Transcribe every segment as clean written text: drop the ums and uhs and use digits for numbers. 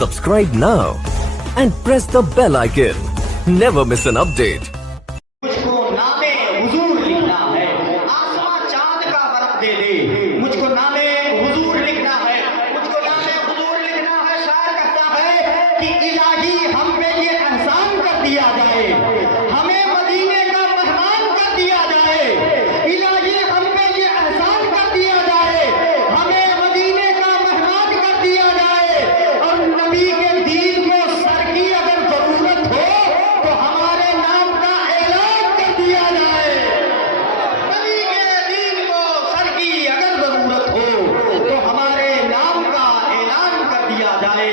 Subscribe now and press the bell icon. Never miss an update. मुझको नामे हुजूर लिखना है, आसमां चांद का बरफ दे दे। मुझको नामे हुजूर लिखना है, मुझको नामे हुजूर लिखना है। शायर कहता है कि इलाही हम पे ये एहसान कर दिया जाए, हमें मदीने का मेहमान कर दिया जाए। इलाही हम पे ये एहसान कर दिया जाए, हमें मदीने का मेहमान कर दिया जाए। और नबी के दीन को सर की अगर जरूरत हो तो हमारे नाम का ऐलान कर दिया जाए। नबी के दीन को सर की अगर जरूरत हो तो हमारे नाम का ऐलान कर दिया जाए।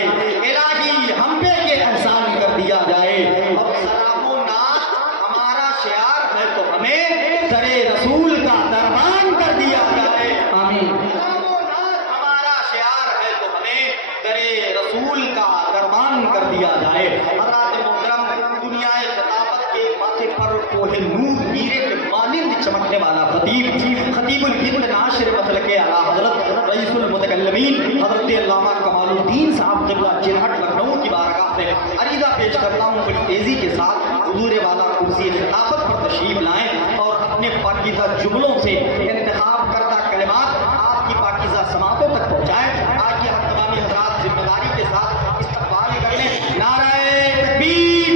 इलाही हम पे ये एहसान कर दिया जाए। अब सलामो नात हमारा शियार है तो हमें दरे रसूल का दरबान कर दिया जाए। आमीन। सलामो नात हमारा शियार है तो हमें दरे रसूल का दरबान कर दिया जाए। हज़रात मोहतरम, दुनियाए खिताबत के माथे पर कोहे नूर हीरे के मानिंद चमकने वाला खतीबुल हिंद नाशिर मसल के आला हजरत रईसुल मुतकल्लिमीन हजरत अल्लामा कमालुद्दीन साहब क़िबला चिरहट लखनऊ की बारगाह में अरीज़ा पेश करता हूँ। बड़ी तेजी के साथ हुजूर वाला कुर्सी खिताबत पर तशरीफ लाएं और अपने पाकीज़ा जुमलों से इंतखाब करदा कलिमात आपकी पाकीज़ा समातों तक पहुँचाएं। आइए हम तमामी हज़रात जिम्मेदारी के साथ इस्तक़बाल कर लें। नाराए तकबीर।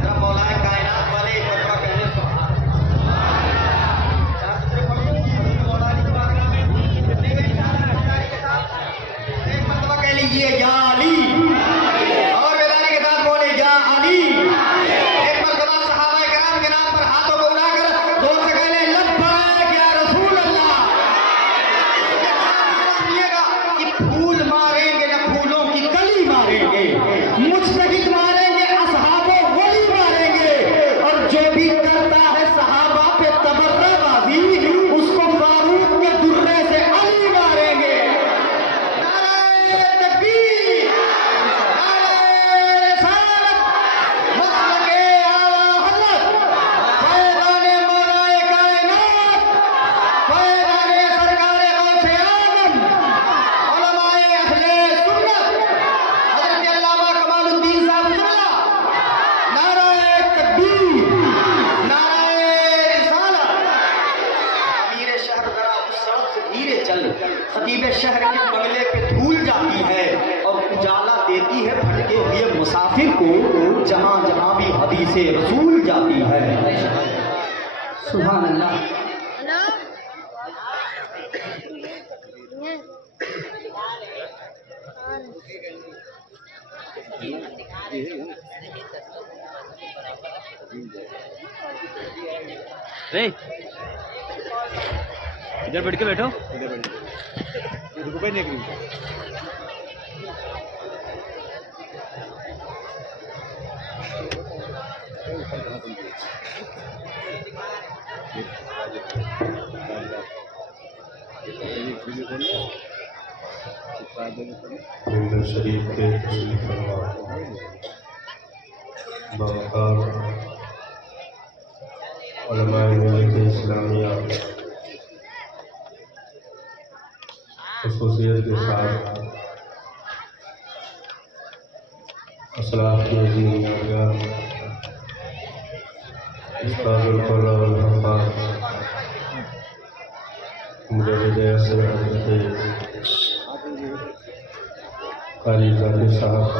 जरा मौलाए कायनात वाले एक मरतबा कह लें सुभान अल्लाह। मौलाना की बारगाह में जितने भी जिम्मेदारी के साथ एक मरतबा कह लीजिए या अली, और बेदारी के साथ बोले या अली। एक मरतबा सहाबाए किराम के नाम पर हाथों को उठाकर जोर से कह लें लब्बैक या रसूल अल्लाह। कि फूल मारेंगे न फूलों की कली मारेंगे, मुजतहिद मारेंगे, असहाबो वली मारेंगे, और जो भी करता है सहाबा पे तबर्राबाजी उसको फारूक के दुर्रे से अली मारेंगे। नारे तकबीर, नारे रिसालत, मसलके आला हज़रत, फैज़ाने मौलाए कायनात, फैज़ाने सरकारे गौसे आज़म, उलमाए अहले सुन्नत, हज़रत अल्लामा कमालुद्दीन साहब क़िबला। नाराए तकबीर, नाराए रिसालत। अमीर शहर जरा उस सड़क से धीरे चल, खतीब शहर के बंगले पे धूल जाती है और उजाला देती है भटके हुए मुसाफिर को, जहां जहां भी हदीसे रसूल जाती है। सुभान अल्लाह। इधर बैठ के बैठो, इधर बैठ रुको भाई, नहीं मंदिर शरीफ के तशरीफ फरमा बावकार उलमाए मिल्लत इस्लामिया ख़ुसूसियत के साथ असलाफ़ की अज़ीम यादगार उस्तादुल क़ुर्रा वल हफ़ाज़ मुजद्दिद असर हज़रत कारी ज़ाकिर साहब,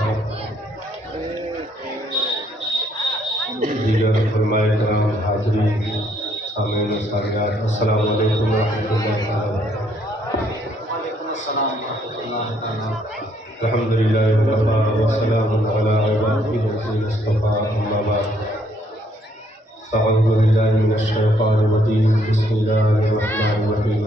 दीगर उलमाए किराम, हाज़रीन, सामीन व सामियात, अस्सलामु अलैकुम व रहमतुल्लाहि व बरकातुहू। अल्हम्दुलिल्लाहि व कफ़ा व सलामुन अला इबादिही अल्लज़ीना इस्तफ़ा, अम्मा बअद। अऊज़ु बिल्लाहि मिनश शैतानिर रजीम, बिस्मिल्लाहिर रहमानिर रहीम।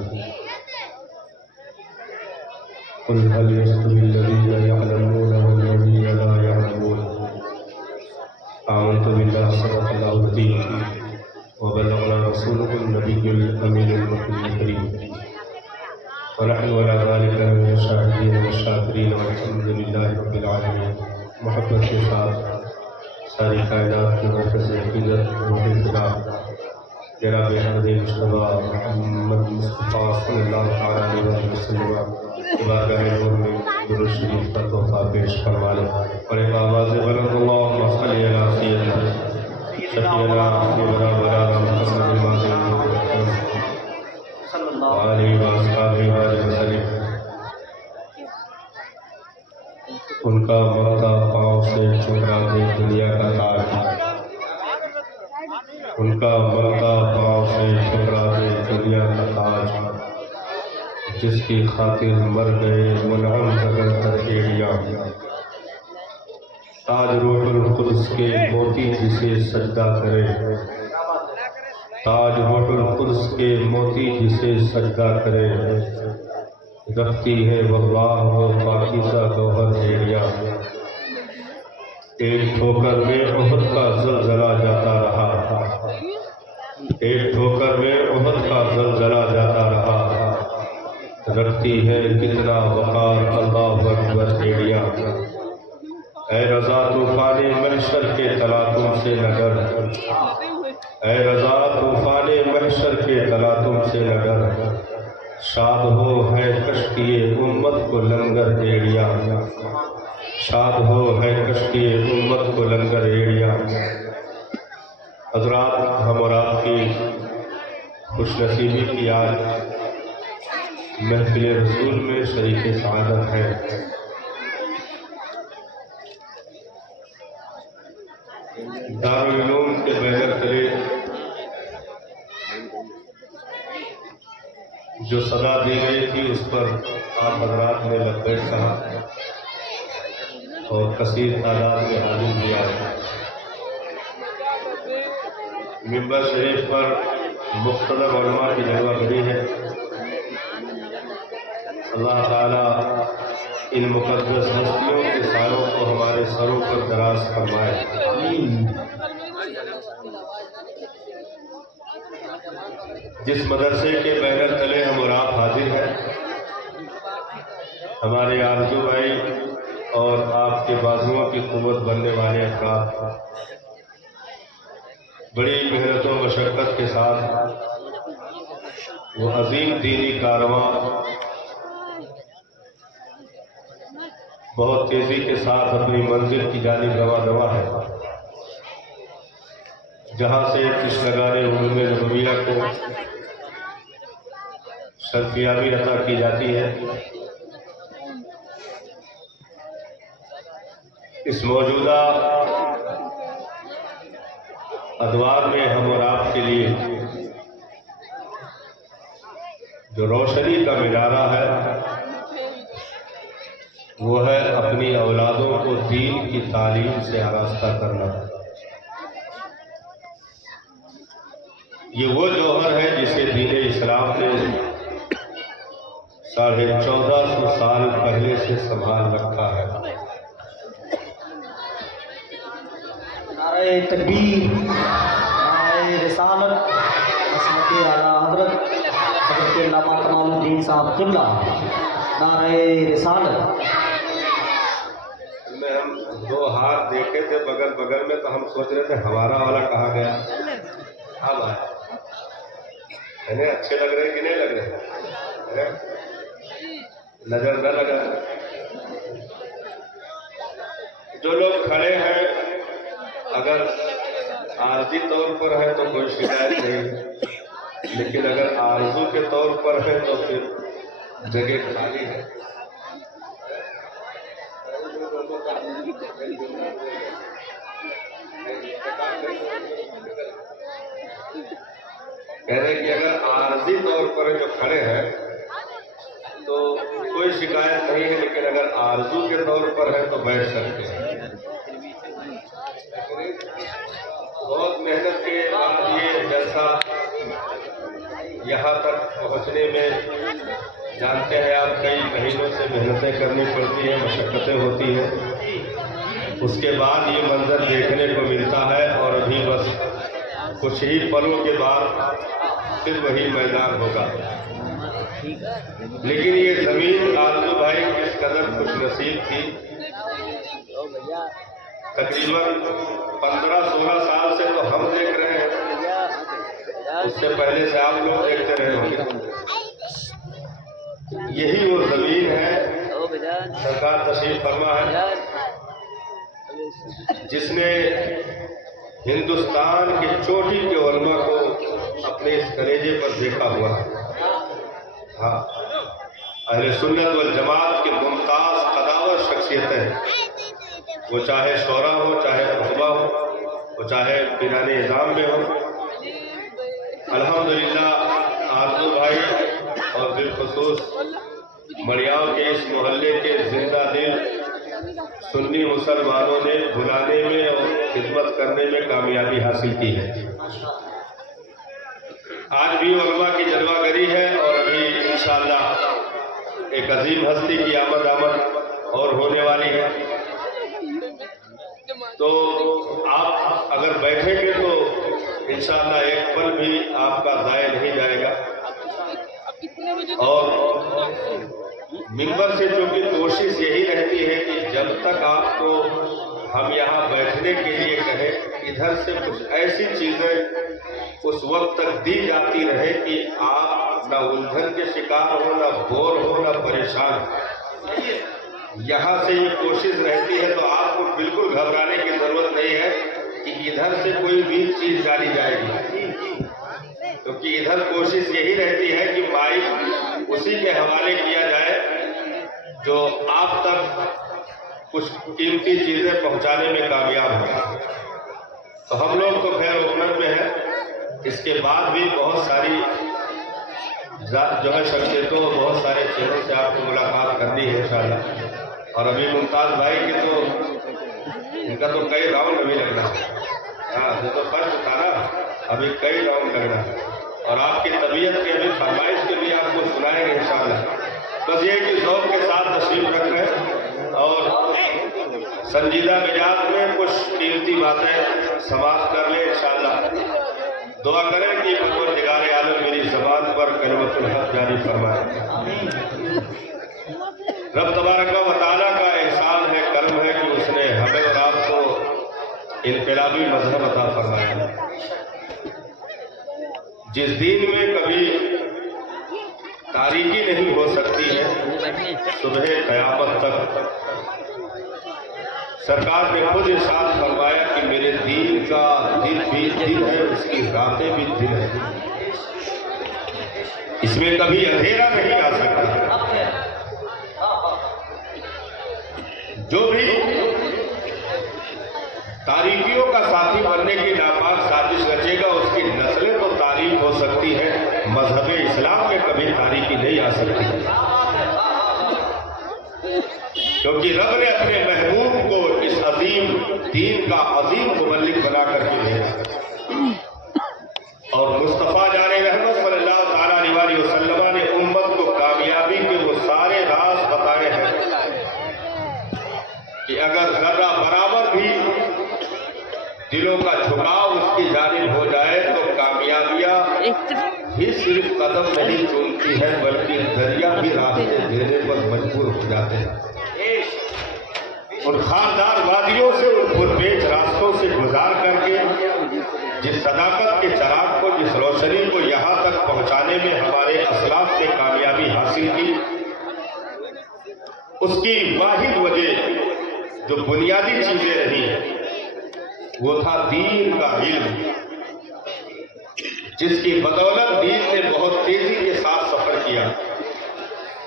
कुल हल यस्तवी अल्लज़ीना यअलमून वल्लज़ीना ला यअलमून। आमनतु बिल्लाहि सदक़ल्लाहुल अज़ीम व बल्लगना रसूलुहुन नबियुल अमीनुल मुत्तक़ील करीम व नहनु अला ज़ालिका मिनश शाहिदीन व शाकिरीन वल्हम्दुलिल्लाहि रब्बिल आलमीन। मोहब्बत के साथ सारी कायनात की मरकज़ अक़ीदत व इत्तिबा जनाब हज़रत मुस्तफ़ा मोहम्मद मुस्तफ़ा सल्लल्लाहु अलैहि वसल्लम बारगाह नूर में शरीफ का तोहफा पेश फरमा ले और एक आवाज़ बुलंद अल्लाहुम्मा सल्ली अला सय्यदना शफीअना मौलाना मुहम्मद अलैहि वसल्लम। उनका ममता पाँव से ठुकरा दे दुनिया का ताज, उनका ममता पाँव से ठुकरा दे दुनिया का ताज, जिसकी खातिर मर गए मुनअम जगत कर एड़िया। ताज रूहुल कुद्स के मोती जिसे सजदा करे, ताज रूहुल कुद्स के मोती जिसे सजदा करे, रखती है वल्लाह वो पाकीज़ा गौहर एड़िया। एक ठोकर में उहद का ज़लज़ला जाता रहा, एक ठोकर में उहद का ज़लज़ला जाता रहा, रखती है कितना वक़ार अल्लाह अकबर एड़िया। ऐ रज़ा तूफ़ाने महशर के तलातुम से न डर, ऐ रज़ा तूफ़ाने महशर के तलातुम से न डर, शाद हो है कश्तिए उम्मत को लंगर एड़िया, शाद हो है कश्तिए उम्मत को लंगर एड़िया। हज़रात, हम और आपकी खुशनसीबी की आज महफिल रसूल में शरीक सआदत है। दारुल उलूम के बैनर तले जो सदा दी गई थी उस पर आप हज़रात ने लब्बैक कहा और कसीर तादाद में हाजिर किया। मिंबर शरीफ पर मुख्तदर उलमा की जगह बड़ी है। अल्लाह ताला इन मुक़द्दस हस्तियों के सायों को हमारे सरों पर दराज फरमाए। जिस मदरसे के बैनर तले हम और आप हाजिर हैं, हमारे आरज़ू भाई और आपके बाजुओं की क़ुव्वत बनने वाले अफराद बड़ी मेहनत व मशक्क़त के साथ वो अजीम दीनी कारवां बहुत तेज़ी के साथ अपनी मंजिल की जानिब रवा है। जहाँ से कृष्णगारे उलूम नबविया को शर्फियाबी अता की जाती है, इस मौजूदा अदवार में हम और आपके लिए जो रोशनी का मिनारा है वो है अपनी औलादों को दीन की तालीम से आरास्ता करना। ये वो जौहर है जिसे दीन इस्लाम ने 1450 साल पहले से संभाल रखा है। नारे तकबीर, नारे रिसालत, हज़रत आला हज़रत अल्लामा कमालुद्दीन साहब क़िबला, नारे रिसालत। में हम दो हाथ देखे थे बगल बगल में, तो हम सोच रहे थे हमारा वाला कहाँ गया। अब आया, इन्हें अच्छे लग रहे कि नहीं लग रहे? नजर न लगा। जो लोग खड़े हैं अगर आरजी तौर पर है तो कोई शिकायत नहीं, लेकिन अगर आरजू के तौर पर है तो फिर जगह खाली है। कह रहे कि अगर आरजी तौर पर जो खड़े हैं तो कोई शिकायत नहीं है, लेकिन अगर आरजू के तौर पर है तो बैठ सकते हैं। बहुत मेहनत के बाद ये जैसा यहाँ तक पहुँचने में, जानते हैं आप, कई महीनों से मेहनतें करनी पड़ती हैं, मशक्क़तें होती हैं, उसके बाद ये मंजर देखने को मिलता है। और अभी बस कुछ ही पलों के बाद फिर वही मैदान होगा। लेकिन ये ज़मीन आरज़ू भाई किस कदर खुश नसीब थी। तकरीबन 15-16 साल से तो हम देख रहे हैं, उससे पहले से आप लोग देखते रहे होंगे। यही वो ज़मीन है सरकार तशरीफ फरमा है, जिसने हिंदुस्तान की चोटी के उलमा को अपने इस कलेजे पर देखा हुआ है। हाँ, अहले सुन्नत वल जमात की मुमताज कदावर शख्सियतें, वो चाहे शोरा हो, चाहे खुतबा हो, वो चाहे बिराने निज़ाम में हो। अल्हम्दुलिल्लाह आरज़ू भाई और बिलखुसूस मड़ियाव के इस मोहल्ले के जिंदा दिल सुन्नी मुसलमानों ने बुलाने में और खिदमत करने में कामयाबी हासिल की है। आज भी उलमा की जलवागरी है और अभी इंशाअल्लाह एक अजीम हस्ती की आमद और होने वाली है। तो आप अगर बैठेंगे तो इंशाअल्लाह एक पल भी आपका ज़ाया नहीं जाएगा। और मिंबर से चूंकि कोशिश यही रहती है कि जब तक आपको हम यहाँ बैठने के लिए कहें, इधर से कुछ ऐसी चीज़ें उस वक्त तक दी जाती रहे कि आप न उलझन के शिकार हो, न बोर हो, न परेशान। यहाँ से ये कोशिश रहती है, तो आपको बिल्कुल घबराने की ज़रूरत नहीं है कि इधर से कोई भी चीज़ डाली जाएगी, क्योंकि इधर कोशिश यही रहती है कि माइक उसी के हवाले किया जाए जो आप तक कुछ कीमती चीज़ें पहुंचाने में कामयाब हो। तो हम लोग तो खैर ओपनर में है, इसके बाद भी बहुत सारी जो है शख्सियतों, बहुत सारे चेहरों से आपको मुलाकात करनी है इंशाअल्लाह। और अभी मुमताज़ भाई की तो इनका तो कई राउंड अभी लगना है। हाँ, जो तो फर्स्ट था ना, अभी कई राउंड लगना है और आपकी तबीयत के अभी फरमाइश के लिए आपको सुनाएंगे इंशाअल्लाह। बस ये कि ज़ौक़ के साथ तशरीफ रख रहे हैं और संजीदा मिजाज में कुछ कीमती बातें समाप्त कर ले इंशाअल्लाह। दुआ करें कि परवरदिगार आलम मेरी ज़बान पर कलिमतुल हक़ जारी फरमाए। रब तबारक व तआला का एहसान है, करम है कि उसने हमें और आपको इनक़िलाबी मज़हब अता फरमाया, जिस दीन में कभी तारीकी नहीं हो सकती है सुबह क़यामत तक। सरकार ने खुद इरशाद फरमाया कि मेरे दीन का दिल भी दिल है, उसकी रातें भी दिल है, इसमें कभी अंधेरा नहीं आ सकता। जो भी तारीकियों का साथी बनने की नापाक साजिश रचेगा, उसकी नस्लें तो तारीफ हो सकती है, मजहब इस्लाम में कभी तारीकी नहीं आ सकती, क्योंकि रब ने अपने महबूब को इस अजीम दीन का अजीम मुबल्लिग बना करके भेजा। और मुस्तफ़ा जाने रहमत सल्लल्लाहु अलैहि वसल्लम ने उम्मत को कामयाबी के वो सारे राज बताए हैं कि अगर जरा बराबर भी दिलों का झुकाव उसकी जानिब हो जाए तो कामयाबियां भी सिर्फ कदम नहीं चूमती है, बल्कि दरिया भी रास्ते देने पर मजबूर हो जाते हैं। उन खानदार वादियों से, उन पुरपेच रास्तों से गुजार करके जिस सदाकत के चराग को, जिस रोशनी को यहाँ तक पहुँचाने में हमारे असलाफ ने कामयाबी हासिल की, उसकी वाहिद वजह जो बुनियादी चीजें रही वो था दीन का इल्म, जिसकी बदौलत दीन ने बहुत तेजी के साथ सफर किया।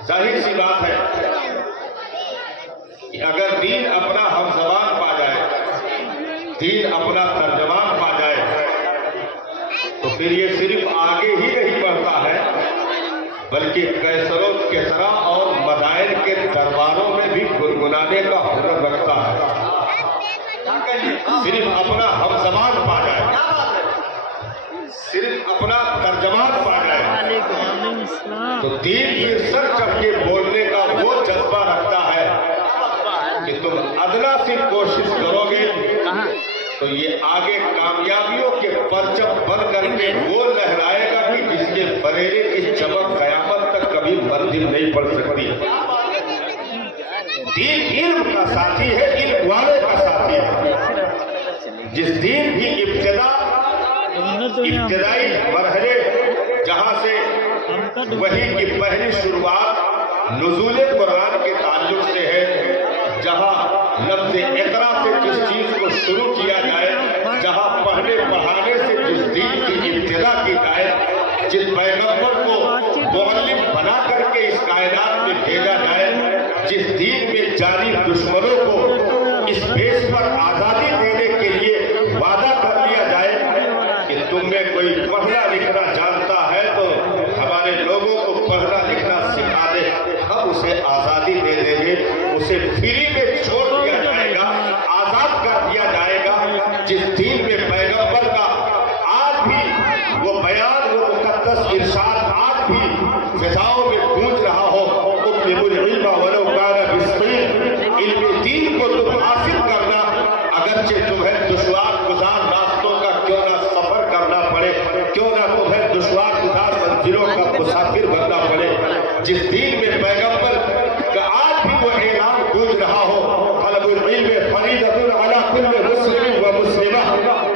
जाहिर सी बात है कि अगर दीन अपना हम ज़बान पा जाए, दीन अपना तर्जमान पा जाए, तो फिर ये सिर्फ आगे ही नहीं बढ़ता है, बल्कि कैसरों केसरा और मदाइन के दरबारों में भी गुनगुनाने का हुनर रखता है। सिर्फ अपना हम ज़बान पा जाए, सिर्फ अपना तर्जमान पा जाए, तो दीन फिर सर चढ़ के बोलने का वो जज्बा रखता है कि तुम अदना सी कोशिश करोगे तो ये आगे कामयाबियों के परचम बन करके वो लहराएगा कि जिसके बरेरे की चमक कयामत तक कभी मंजिल नहीं पड़ सकती। दीन इल्म का साथी है, इल्म वाले का साथी है। जिस दीन की इब्तिदाई मरहले जहाँ से वही की पहली शुरुआत نزول قرآن کے تعلق سے ہے، جہاں لفظ اقرا سے جس چیز کو شروع کیا جائے، جہاں پڑھنے پڑھانے سے جس دین کی ابتدا کی جائے، جس پیغمبر کو معلم بنا کر کے اس کائنات میں بھیجا جائے، جس دین میں جاری دشمنوں کو اس بیس پر آزادی دینے کے لیے وعدہ کر لیا جائے کہ تم میں کوئی پڑھنا لکھنا جانتا ہے تو ہمارے لوگوں کو پڑھنا لکھنا سکھا دے، ہم اسے آزادی دے دیں گے، اسے فری میں چھوڑ دیا جائے گا، آزاد کر دیا جائے گا۔ جس دین میں پیغمبر کا آج بھی وہ بیان، وہ مقدس ارشاد آج بھی فضاؤں میں گونج رہا ہو، اطلبوا العلم ولو کان بالصین، علم دین کو تم حاصل کرنا، اگرچہ تمہیں دشوار گزار راستوں کا کیوں نہ سفر کرنا پڑے، کیوں نہ تمہیں دشوار گزار منزلوں کا مسافر بننا پڑے۔ جس دین میں پیغمبر کا آج بھی وہ اعلان گونج رہا ہو، طلب العلم فریضۃ علی کل مسلم و مسلمہ،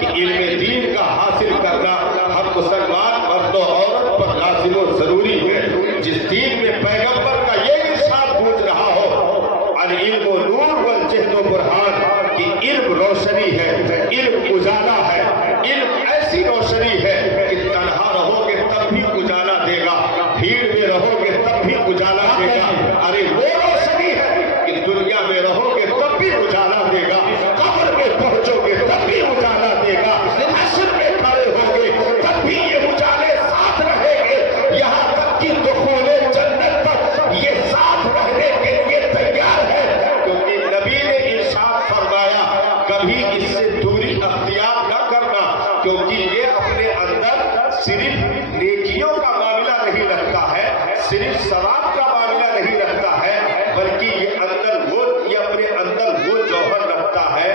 کہ علم دین کا حاصل کرنا ہر مسلمان مرد و عورت پر لازم و ضروری ہے۔ جس دین میں پیغمبر کا یہ ارشاد گونج رہا ہو، العلم نور والجہد برہان، کہ علم روشنی ہے، علم اجالا ہے، علم ایسی روشنی ہے کہ تنہا رہو گے تب بھی اجالا دے گا، بھیڑ میں رہو گے تب بھی اجالا دے گا۔ ارے وہ روشنی ہے کہ دنیا میں رہو گے تب بھی اجالا دے گا، قبر میں پہنچو گے تب بھی اجالا دے گا، حشر میں کھڑے ہوگے تب بھی یہ اجالے ساتھ رہیں گے، یہاں تک کہ دخول جنت تک یہ ساتھ رہنے کے لیے تیار ہے، کیونکہ نبی نے ارشاد فرمایا کبھی اس سے دوری اختیار نہ کرنا، کیونکہ یہ اپنے اندر صرف نیکیوں کا معاملہ نہیں رکھتا ہے، صرف ثواب کا معاملہ نہیں رکھتا ہے، بلکہ یہ اپنے اندر وہ جوہر رکھتا ہے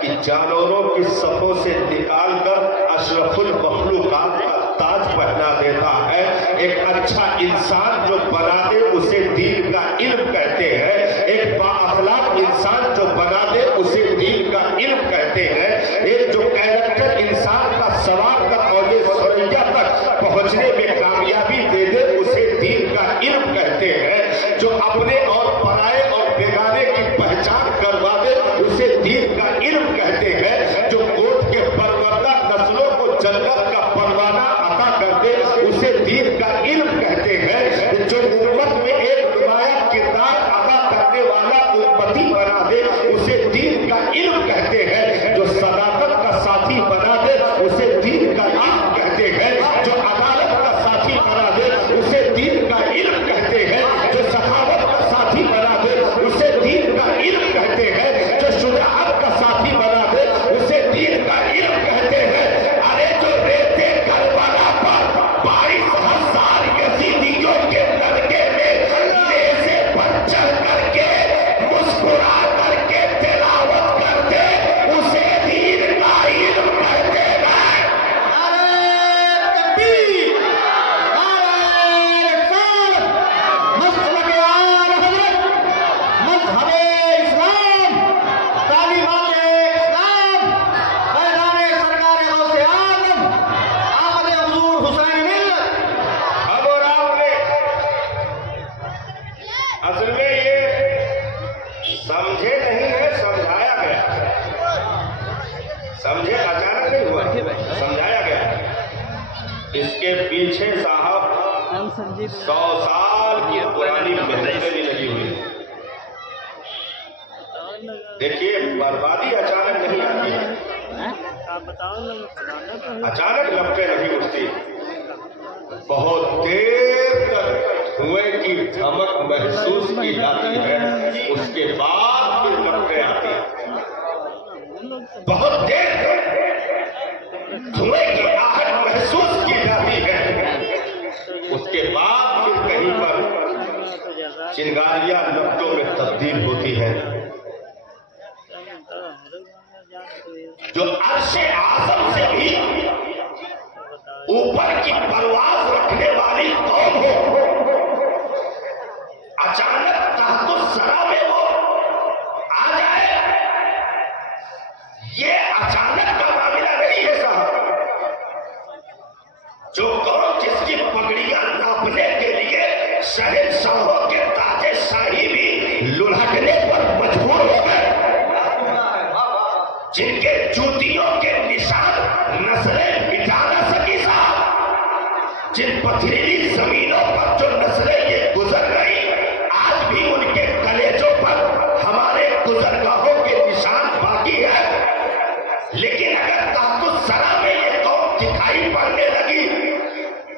کہ جانوروں کی صفوں سے نکال کر اشرف المخلوقات کا تاج پہنا دیتا ہے۔ ایک اچھا انسان جو بنا دے اسے دین کا علم کہتے ہیں، ایک با اخلاق انسان جو بنا دے اسے دین کا علم کہتے ہیں، ایک جو کیریکٹر انسان کا ثواب کا عہدے سریا تک پہنچنے میں کامیابی دے دے اسے دین کا علم کہتے ہیں، جو اپنے اور پرائے اور بیگانے کی پہچان کروا دے اسے دین کا علم کہتے ہیں، جو گوت کے پروردہ نسلوں کو جنت کا پروانہ عطا کر دے اسے دین کا علم کہتے ہیں، جو امت میں ایک نمایاں کردار ادا کرنے والا امتی بنا دے اسے دین کا علم کہتے ہیں، جو صداقت کا ساتھی بنا دے اسے دین کا علم کہتے ہیں، جو عدالت کا ساتھی بنا دے اسے دین کا علم کہتے ہیں، جو سخاوت کا ساتھی بنا دے اسے دین کا علم کہتے ہیں، جو شجاعت کا ساتھی بنا دے اسے دین کا علم کہتے ہیں۔ ارے جو ریتے کربلا پر 22,000 یزیدیوں کے لڑکے میں نیزے پر چڑھ کر کے مسکرا کر کے تلاوت کر دے اسے دین کا علم کہتے ہیں۔ اصل میں یہ سمجھے نہیں ہے، سمجھایا گیا، سمجھے اچانک نہیں ہوا، سمجھایا گیا۔ اس کے پیچھے صاحب 100 سال کی پرانی محنتیں بھی لگی ہوئی۔ دیکھیے بربادی اچانک نہیں آتی، اچانک لپٹیں نہیں اٹھتی، بہت دیر تک دھوئیں کی دھمک محسوس کی جاتی ہے، اس کے بعد پھر لپٹیں آتی ہیں۔ بہت دیر تک دھوئیں کی آہٹ محسوس کی جاتی ہے، اس کے بعد پھر کہیں پر چنگاریاں لپٹوں میں تبدیل ہوتی ہے۔ جو عرش اعظم سے بھی اوپر کی پرواز رکھنے والی قوم ہو، اچانک تحت الثری میں وہ آ جائے، یہ اچانک کا معاملہ نہیں ہے صاحب۔ جو قوم جس کی پگڑیاں ناپنے کے لیے شہنشاہوں کے تاج جن کے جوتیوں کے نشان نسلیں مٹا نہ سکی صاحب، جن پتھریلی زمینوں پر جو نسلیں یہ گزر گئی، آج بھی ان کے کلیجوں پر ہمارے گزرگاہوں کے نشان باقی ہے۔ لیکن اگر تحت الثری میں یہ قوم دکھائی پڑنے لگی،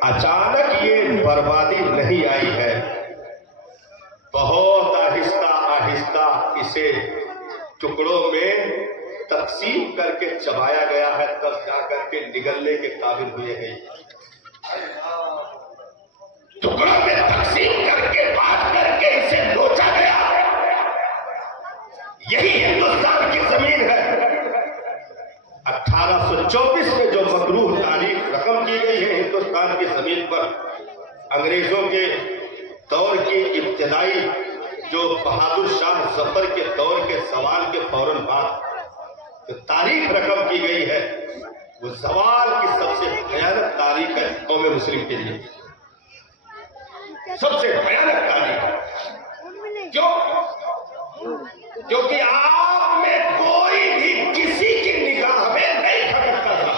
اچانک یہ بربادی نہیں آئی ہے، بہت آہستہ آہستہ اسے ٹکڑوں میں تقسیم کر کے چبایا گیا ہے، تب جا کر کے نگلنے کے قابل ہوئے گئی۔ ٹکڑوں میں تقسیم کر کے بانٹ کر کے اسے نوچا گیا۔ یہی ہندوستان کی زمین ہے۔ 1824 میں جو مکروہ تاریخ رقم کی گئی ہے ہندوستان کی زمین پر، انگریزوں کے دور کی ابتدائی جو بہادر شاہ ظفر کے دور کے زوال کے فوراً بعد جو تاریخ رقم کی گئی ہے، وہ زوال کی سب سے بھیانک تاریخ ہے قوم مسلم کے لیے، سب سے بھیانک تاریخ۔ کیوں؟ کیونکہ آپ میں کوئی بھی کسی کی نگاہ میں نہیں کھٹکتا تھا،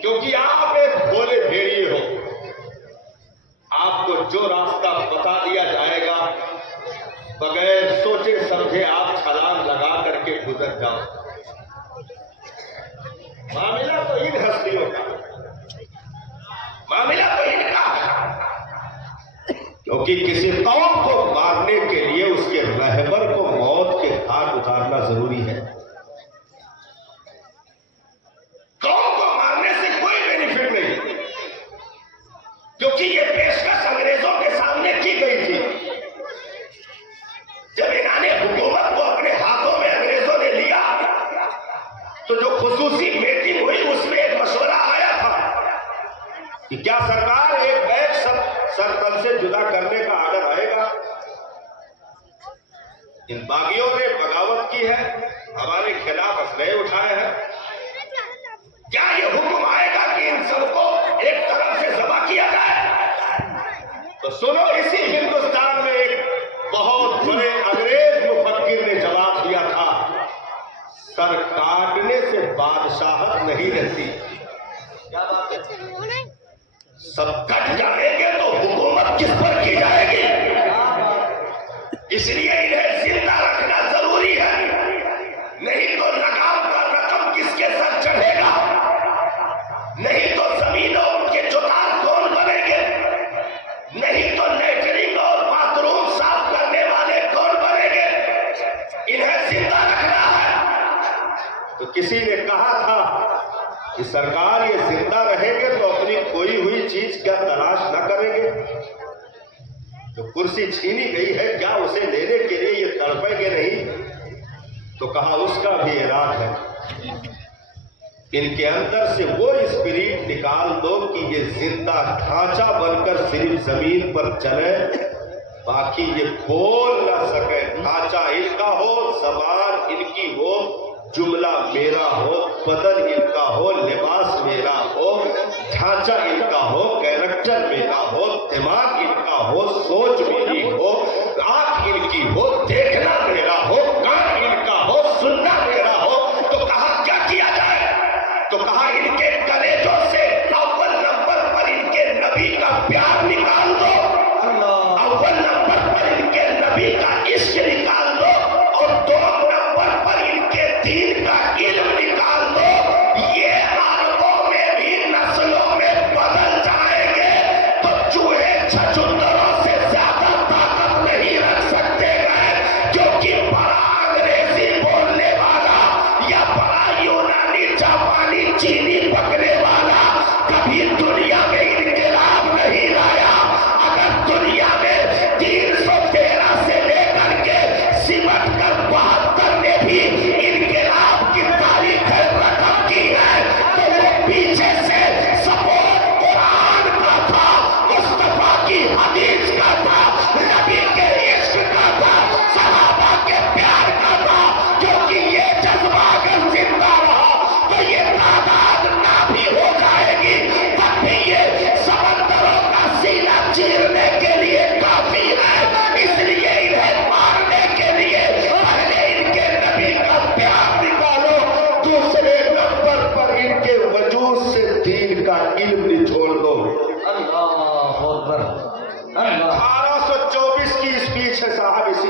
کیونکہ آپ ایک بھولے بھیڑیے ہو۔ آپ کو جو راستہ بتا دیا جائے گا، بغیر سوچے سمجھے آپ چھلانگ لگا کر کے گزر جاؤ۔ معاملہ تو ان ہستیوں کا، معاملہ تو ان کا ہے، کیونکہ کسی قوم کو مارنے کے لیے اس کے رہبر کو موت کے گھاٹ اتارنا ضروری ہے۔ قوم کو مارنے سے کوئی بینیفٹ نہیں، کیونکہ یہ پیشکش انگریزوں کے سامنے کی گئی تھی۔ جب انہوں نے حکومت کو اپنے ہاتھوں میں انگریزوں نے لیا تو جو خصوصی میٹنگ ہوئی اس میں ایک مشورہ آیا تھا کہ کیا سرکار ایک بیگ سر تل سے جدا کرنے کا آرڈر آئے گا؟ ان باغیوں نے بغاوت کی ہے، ہمارے خلاف اسلحے اٹھائے ہیں، کیا یہ حکم آئے گا کہ ان سب کو ایک طرف سے ذبح کیا جائے؟ تو سنو، اسی ہندوستان میں ایک بہت بڑے انگریز مفکر نے جواب دیا تھا، سر کاٹنے سے بادشاہت نہیں رہتی۔ کیا بات ہے؟ سب کٹ جائیں گے تو حکومت کس پر کی جائے گی؟ اس لیے انہیں زندہ رکھنا ضروری ہے، نہیں تو لگام کا رقم کس کے سر چڑھے گا؟ نہیں تو زمینوں کے جوتار کون بنیں گے؟ نہیں تو لیٹرنگ اور باتھ روم صاف کرنے والے کون بنیں گے؟ انہیں زندہ رکھنا ہے۔ تو کسی نے کہا تھا کہ سرکار یہ زندہ رہیں گے تو اپنی کھوئی ہوئی چیز کیا تلاش نہ کریں گے؟ جو کرسی چھینی گئی ہے کیا اسے لینے کے لیے یہ تڑپیں گے نہیں؟ تو کہا اس کا بھی اراد ہے، ان کے اندر سے وہ اسپرٹ نکال دو کہ یہ زندہ ڈھانچہ بن کر صرف زمین پر چلے، باقی یہ بول نہ سکے۔ ڈھانچہ ان کا ہو، زبان ان کی ہو، جملہ میرا ہو، بدن ان کا ہو، لباس میرا ہو، ڈھانچہ ان کا ہو، کیریکٹر میرا ہو، دماغ ان کا ہو، سوچ میری ہو، آنکھ ان کی ہو، دیکھنا میرا ہو، کان ان کا ہو، سننا میرا ہو۔ تو کہا کیا کیا جائے؟ تو کہا ان کے کلیجوں سے اول نمبر پر ان کے نبی کا پیار نکال دو، اول نمبر پر ان کے نبی کا عشق نکال دو، اور دو نمبر پر ان کے دین کا علم نکال دو۔ یہ عالموں میں بھی نسلوں میں بدل جائیں گے تو چوہے چھچندروں سے زیادہ طاقت نہیں رکھ سکتے گئے،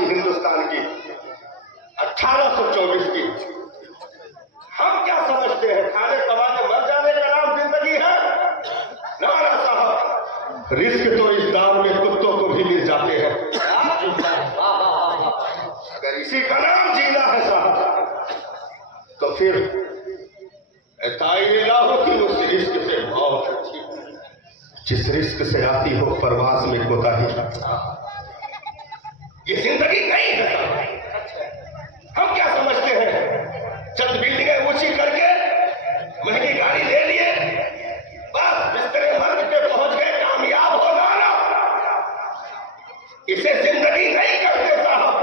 आज़ादी हिंदुस्तान की 1824 की। हम क्या समझते हैं खाने कमाने मर जाने का नाम जिंदगी है? ना ना साहब, रिस्क तो इस दाम में कुत्तों को भी मिल जाते हैं। अगर इसी का नाम जीना है साहब, तो फिर ताई हो कि उस रिस्क से मौत अच्छी, जिस रिस्क से आती हो परवास में कोताही। ये जिंदगी नहीं है। हम क्या समझते हैं चंद बिल्डिंगें ऊंची करके महंगी गाड़ी ले लिए, बस बिस्तरे मर्द पे पहुंच गए, कामयाब हो जाना। इसे जिंदगी नहीं करते साहब।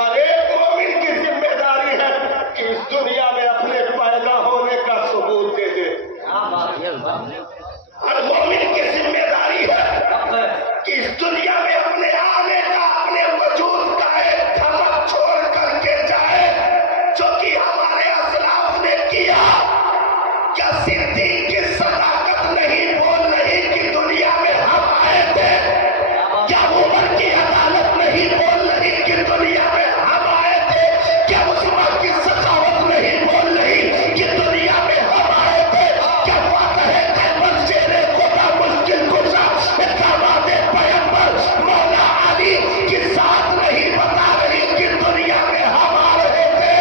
हर एक मोमिन की जिम्मेदारी है कि इस दुनिया में अपने पैदा होने का सबूत दे दे। हर मोमिन की जिम्मेदारी है कि इस दुनिया में अपने आने का, अपने वजूद का एक धमक छोड़ करके जाए, जो कि हमारे असलाफ ने किया। क्या सिद्दीक की सदाकत नहीं बोल रही कि दुनिया में हम आए थे? क्या उमर की अदालत नहीं बोल रही कि दुनिया में हम आए थे? क्या उस्मान की सखावत नहीं बोल रही कि दुनिया में हम आए थे? क्या फातह खैबर शेरे खुदा मुश्किल कुशा दामाद पैगंबर मौला अली की साथ नहीं बता रही कि दुनिया में हम आ रहे थे?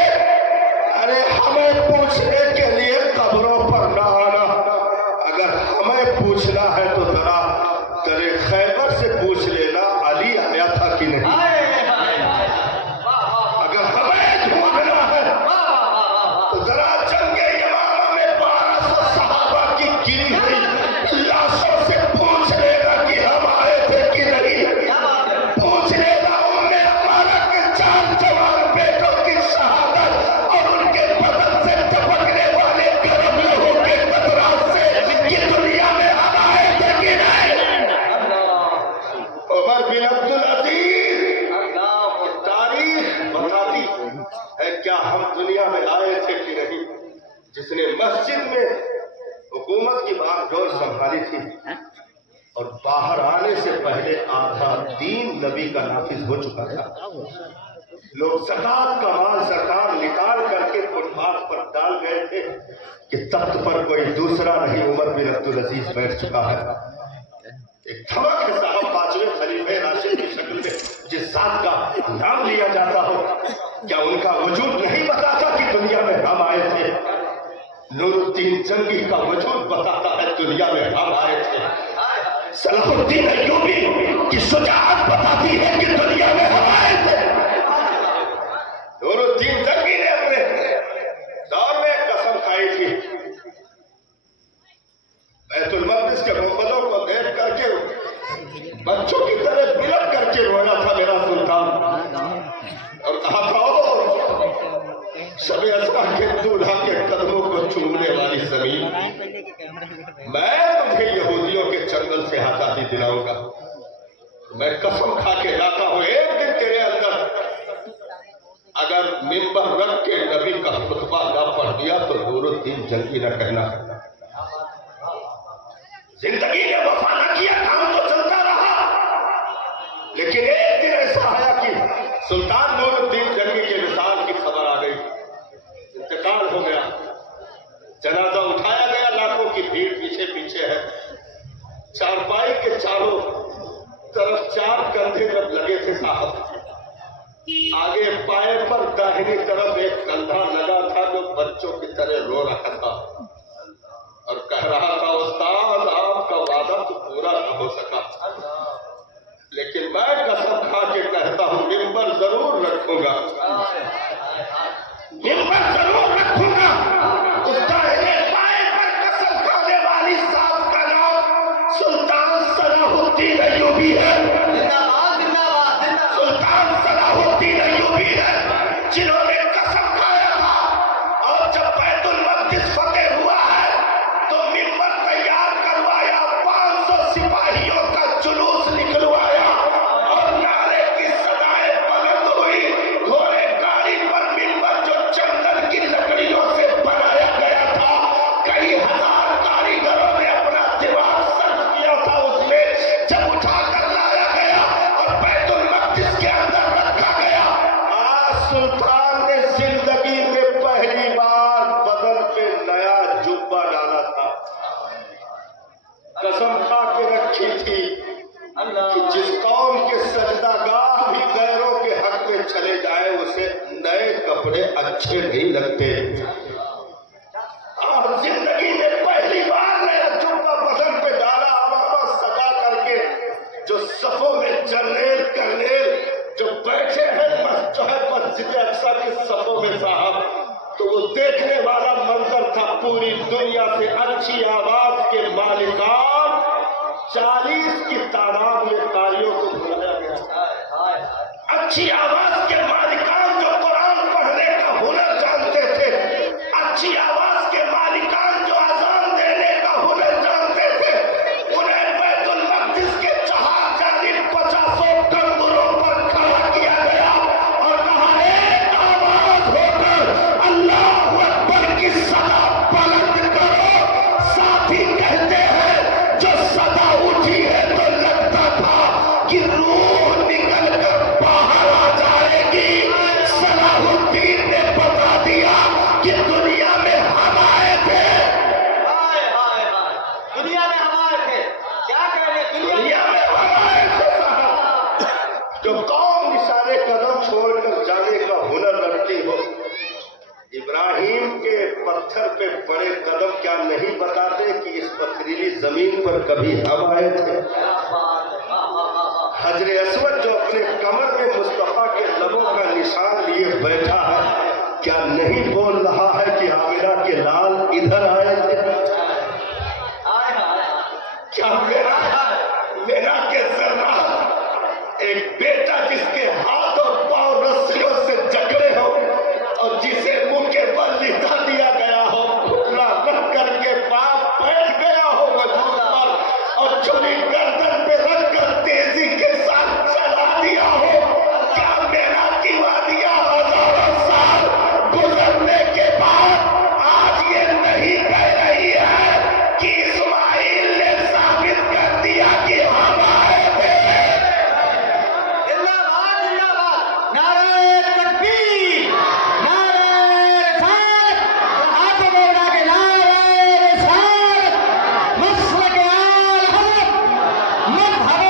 अरे हमें पूछने के लिए कब्रों पर न आना। अगर हमें पूछना है तो जरा तेरे खैबर से पूछ लेना अली आया था कि नहीं। अगर हमें ढूंढना है तो जरा जंगे यमामा में 1200 सहाबा की गिरी हुई लाशों से पूछ लेना कि हम आए थे कि नहीं। पूछ लेना उम्मे अम्मारा के 4 जवान बेटों की शहादत और उनके बदन से टपकने वाले गर्म लहू के कतरात से कि दुनिया में हम आए थे कि नहीं। उमर बिन अब्दुल अजीज, तारीख बताती है क्या हम दुनिया में आए थे कि नहीं। जिसने मस्जिद में हुकूमत की बागडोर संभाली थी और बाहर आने से पहले आधा दीन नबी का नाफिज हो चुका था। लोग ज़कात का माल सरकार निकाल करके फुटपाथ पर डाल गए थे कि तख्त पर कोई दूसरा नहीं उमर बिन अब्दुल अजीज बैठ चुका है। एक धमक है साहब, 5वें खलीफे राशिद की शक्ल में जिस जात का नाम लिया जाता हो, क्या उनका वजूद नहीं बताता कि दुनिया में हम आए थे? नूरुद्दीन जंगी का वजूद बताता है दुनिया में हम आए थे। सलाहुद्दीन अय्यूबी की शुजाअत बताती है कि दुनिया में हम आए थे। नूरुद्दीन जंगी ने अपने दौर में कसम खाई थी, बैतुल मक़दिस के गुंबदों को देख करके बच्चों की तरह बिलक करके रोना था मेरा सुल्तान, और कहा था शब असरा के दूल्हा के कदमों को चूमने वाली जमीन, मैं तुझे यहूदियों के चंगल से आजादी दिलाऊंगा। मैं कसम खा के लाता हूं, एक दिन तेरे अंदर अगर मिंबर रख के नबी का खुतबा ना पढ़ दिया तो नूरुद्दीन जंगी न कहना। जिंदगी ने वफा न किया, काम तो चलता रहा, लेकिन एक दिन ऐसा आया कि सुल्तान नूरुद्दीन जंगी के विशाल की खबर आ गई, इंतकाल हो गया। जनाजा उठाया गया, लाखों की भीड़ पीछे पीछे है। चारपाई के चारों तरफ 4 कंधे जब लगे थे साहब, आगे पाए पर दाहिनी तरफ एक कंधा लगा था जो बच्चों की तरह रो रहा था और कह रहा था, उस्ताद आपका वादा तो पूरा न हो सका, लेकिन मैं कसम खा के कहता हूं मिंबर जरूर रखूंगा, मिंबर जरूर रखूंगा। उस दाहिने पाए पर कसम खाने वाली साहब का नाम सुल्तान सलाहुद्दीन अय्यूबी है। सुल्तान सलाहुद्दीन अय्यूबी है जिन्होंने कसम खाया था, और जब बैतुल मक़दिस फतेह हुआ है तो मिंबर तैयार करवाया, 500 सिपाहियों का जुलूस निकलवाया और नारे की सदाएं बुलंद हुई। घोड़े गाड़ी पर मिंबर जो चंदन की लकड़ियों से बनाया गया था, कई हजार कारीगरों ने अपना दिमाग सर्फ किया था उसमें, जब उठा कर लाया में चले जाए उसे नए कपड़े अच्छे नहीं लगते। और जिंदगी में पहली बार नया जुब्बा बदन पे डाला, आवामा सजा करके जो सफों में जर्नेल कर्नेल जो बैठे हैं जो है मस्जिद अक्सा के सफों में साहब, तो वो देखने वाला मंजर था। पूरी दुनिया से अच्छी आवाज के मालिकान 40 की तादाद में कारियों को बुलाया गया। अच्छी आवाज के मालिकान जो कुरान पढ़ने का हुनर जानते थे, अच्छी आवाज के मालिकान जो अजान देने का हुनर जानते थे, उन्हें बैतुल मक़दिस के 4 जानिब 50 कंगुरों पर खड़ा किया गया और कहा एक आवाज होकर अल्लाहू अकबर की सदा बुलंद करो। साथी कहते हैं जो सदा उठी है तो लगता था कि रूह निकल कर बाहर आ जाएगी। सलाहुद्दीन ने बता दिया कि दुनिया में हम आए थे। हाय हाय हाय, दुनिया में हम आए थे। क्या कह रहे, दुनिया में हम आए थे साहब। जो कौम निशाने कदम छोड़कर जाने का हुनर रखती हो, इब्राहिम के पत्थर पे पड़े कदम क्या नहीं बताते कि इस पथरीली जमीन पर कभी हम आए थे। हजरे अस्वद जो अपने कमर में मुस्तफा के लबों का निशान लिए बैठा है, क्या नहीं बोल रहा है कि आमिना के लाल इधर आए थे। क्या मेरा के जर्रा एक बेटा जिसके हाथ और पांव रस्सियों से जकड़े हो और जिसे मुंह के बल लिटा दिया गया हो, घुटना रख करके पाप बैठ गया हो वजूद पर और छुरी गर्दन पे रखकर तेजी के साथ चला दिया हो। क्या मेरा की वादियां हजारों साल गुजरने के बाद आज ये नहीं कह रही है कि इस्माइल ने साबित कर दिया कि हम आए थे। जिंदाबाद जिंदाबाद, नारे तकबीर, नारे रिसालत, हाथ में उठा के नारे रिसालत, मसलक आल हज़रत, मज़हब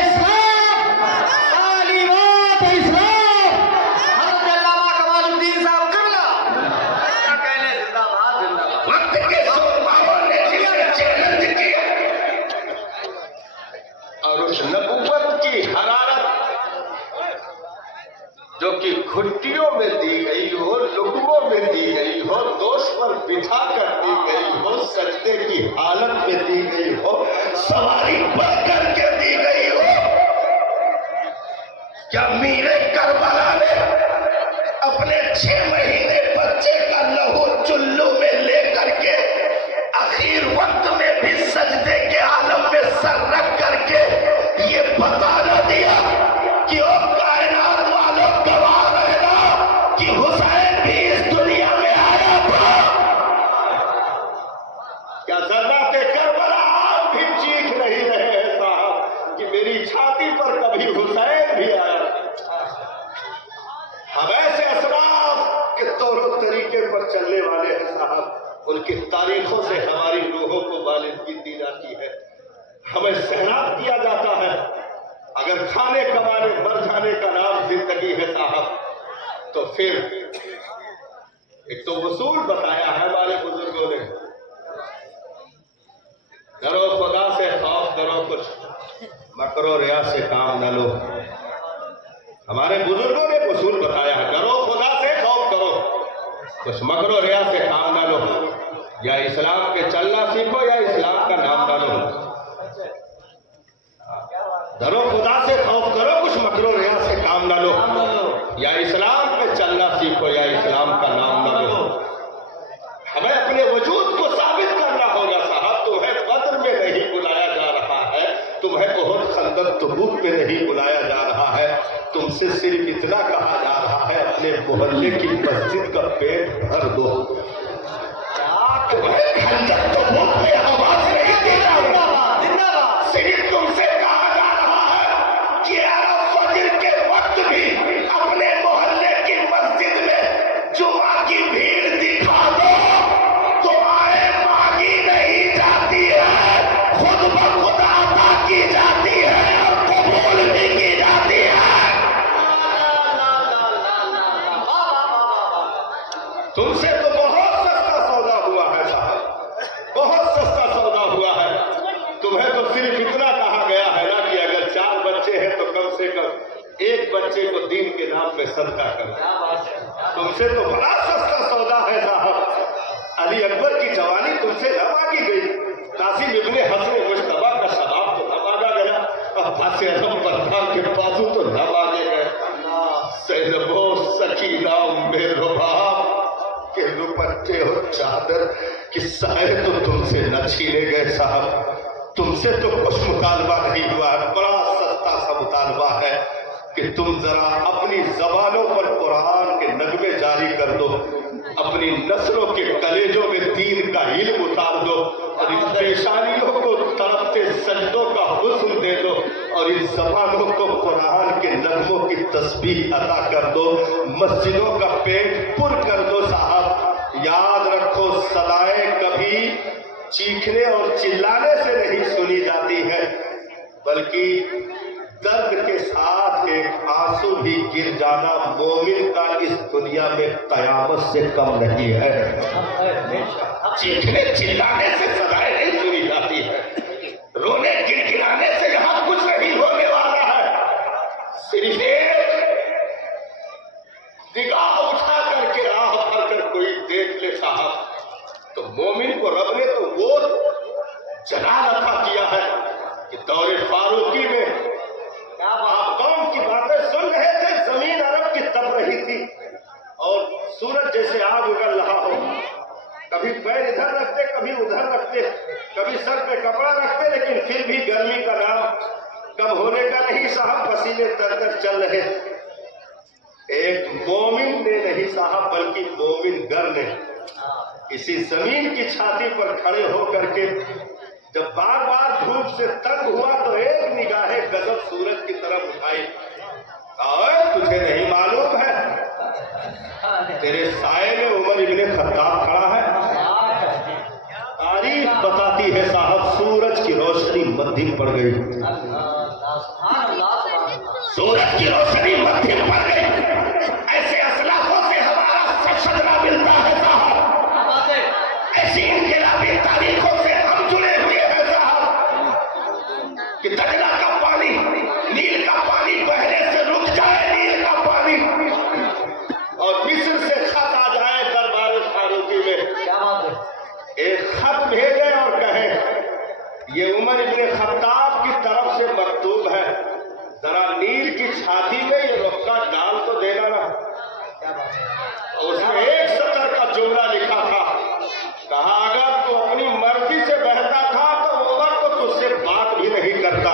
इस्लाम, तालीमात इस्लाम, हज़रत अल्लामा कमालुद्दीन साहब क़िबला। क्या कहने, जिंदाबाद जिंदाबाद। वक्त के सुरमाओं ने जिसे चैलेंज किया और उस नबूवत की हरारत जो कि घुट्टियों में दी गई हो, लुकमों में दी गई हो, दोष पर बिठा कर दी गई हो, सजदे की हालत में दी गई हो, सवारी पर करके दी गई हो। क्या मीरे करबला ने अपने 6 महीने बच्चे का लहू चुल्लू में लेकर के आखिर वक्त में भी सजदे के आलम में सर रख करके ये बता न दिया कि ओ कायनात वालों गवाह रहना कि हुसैन भी इस दुनिया में आया था। क्या ज़र्रात करबला आप भी चीख नहीं रहे हैं साहब कि मेरी छाती पर कभी हुसैन भी आया। हम ऐसे असराफ के तौर तरीके पर चलने वाले हैं साहब, उनकी तारीखों से हमारी रूहों को बालिदगी दी जाती है, हमें सहनाब किया जाता है। अगर खाने कमाने मर जाने का नाम जिंदगी है साहब, तो फिर एक तो वसूल बताया है हमारे बुजुर्गों ने, डरो खुदा से खौफ करो, कुछ मकरो रिया से काम न लो। हमारे बुजुर्गों ने वसूल बताया है, डरो खुदा से खौफ करो, कुछ मकरो रिया से काम न लो। या इस्लाम के चलना सीखो या इस्लाम का नाम न लो। डरो खुदा से खौफ करो, कुछ मकरो रिया से काम न लो। या इस्लाम पे चलना सीखो या इस्लाम का नाम न लो। हमें अपने वजूद को साबित करना होगा साहब। तुम्हें बद्र में नहीं बुलाया जा रहा है, तुम्हें बहुत खंदक तबूक में नहीं बुलाया जा रहा है, तुमसे सिर्फ इतना कहा जा रहा है अपने मोहल्ले की मस्जिद का पेट भर दो। तुम्हें खंदक तबूक में आवाज नहीं दे रहा, सिर्फ तुमसे कहा जा रहा है कि अरब फजर के वक्त भी अपने मोहल्ले की मस्जिद में जुमा की भीड़ दिखा दो। दुआएं मांगी नहीं जाती है, खुद ब खुद अता की जाती है और कबूल भी की जाती है। तुमसे तो बहुत सस्ता सौदा हुआ है साहब, बहुत सस्ता सौदा हुआ है। तुम्हें तो सिर्फ इतना कहा गया है ना कि अगर 4 बच्चे हैं तो कम से कम एक बच्चे को दीन के नाम में सदका करो। तुमसे तो बड़ा सस्ता सौदा है साहब। अली अकबर की जवानी तुमसे न मांगी गई, कासिम इब्ने हसन मुश्तबा का शबाब तो न मांगा गया, अब्बास आजम बरदार के बाजू तो न मांगे गए, सैयदबो सकीना मेहरबा के दुपट्टे और चादर की साए तो तुमसे न छीने गए साहब। तुमसे तो कुछ मुतालबा नहीं हुआ है, बड़ा सस्ता सा मुतालबा है कि तुम जरा अपनी जबानों पर कुरान के नगमे जारी कर दो, अपनी नस्लों के कलेजों में दीन का इल्म उतार दो और इन पेशानियों को तड़पते सजदों का हुस्न दे दो और इन जबानों को कुरान के नगमों की तस्बीह अदा कर दो, मस्जिदों का पेट पुर कर दो साहब। याद रखो, सदाएं कभी चीखने और चिल्लाने से नहीं सुनी जाती है, बल्कि दर्द के साथ एक आंसू भी गिर जाना मोमिन का इस दुनिया में कयामत से कम नहीं है। चीखने चिल्लाने से सदाएं नहीं सुनी जाती है, रोने गिड़गिड़ाने से यहाँ कुछ नहीं होने वाला है। सिर्फ एक निगाह उठा करके राह पर कर कोई देख ले साहब, तो मोमिन को रब ने तो वो जला रखा किया है कि दौरे फारूकी में आप कौम की बातें सुन रहे थे, जमीन अरब की तप रही थी और सूरज जैसे आग उगल रहा हो, कभी पैर इधर रखते कभी उधर रखते, कभी सर पे कपड़ा रखते, लेकिन फिर भी गर्मी का नाम कम होने का नहीं साहब, पसीने तर चल रहे। एक मोमिन ने नहीं साहब, बल्कि मोमिन गर ने इसी जमीन की छाती पर खड़े होकर के जब बार बार धूप से तंग हुआ तो एक निगाहे गजब सूरज की तरफ उठाई, और तुझे नहीं मालूम है तेरे साए में उमर इब्ने खत्ताब खड़ा है। तारीफ बताती है साहब, सूरज की रोशनी मध्यम पड़ गई, सूरज की रोशनी मध्यम पड़ गई। ऐसे असलाफों से हमारा सदना मिलता है साहब, ऐसी इनकलाबी तारीखों से हम जुड़े हुए हैं साहब कि दजला का पानी, नील का पानी बहने से रुक जाए, नील का पानी, और मिस्र से खत आ जाए दरबार फारूकी में, एक खत भेजे और कहे ये उमर इब्ने खत्ताब की तरफ से मकतूब है, जरा नील की छाती में ये रुक्का डाल तो देना ना। उसमें एक सतर का जुमला लिखा था, कहा अगर तू अपनी मर्जी से बहता था तो उमर को तुझसे बात भी नहीं करता,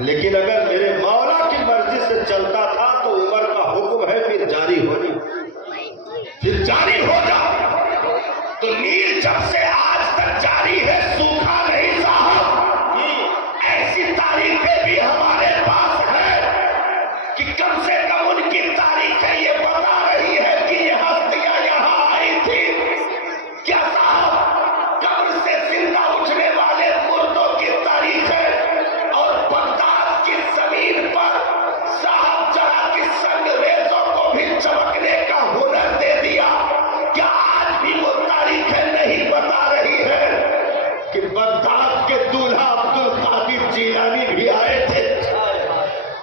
लेकिन अगर मेरे मौला की मर्जी से चलता था तो उमर का हुक्म है फिर जारी हो जा। तो नील जब से आज तक जारी है, सूखा नहीं साहब। ऐसी तारीखें भी हमारे पास है कि कम से कम उनकी तारीखें ये बता रही है कि ये हस्तियां यहाँ आई थी। क्या साहब, कब्र से जिंदा उठने वाले मुर्दों की तारीख है, और बगदाद की जमीन पर साहब जरा की संगरेजों को भी चमकने का हुनर दे दिया। क्या आज भी वो तारीखें नहीं बता रही है कि बगदाद के दूल्हा अब्दुल कादिर जीलानी भी आए थे?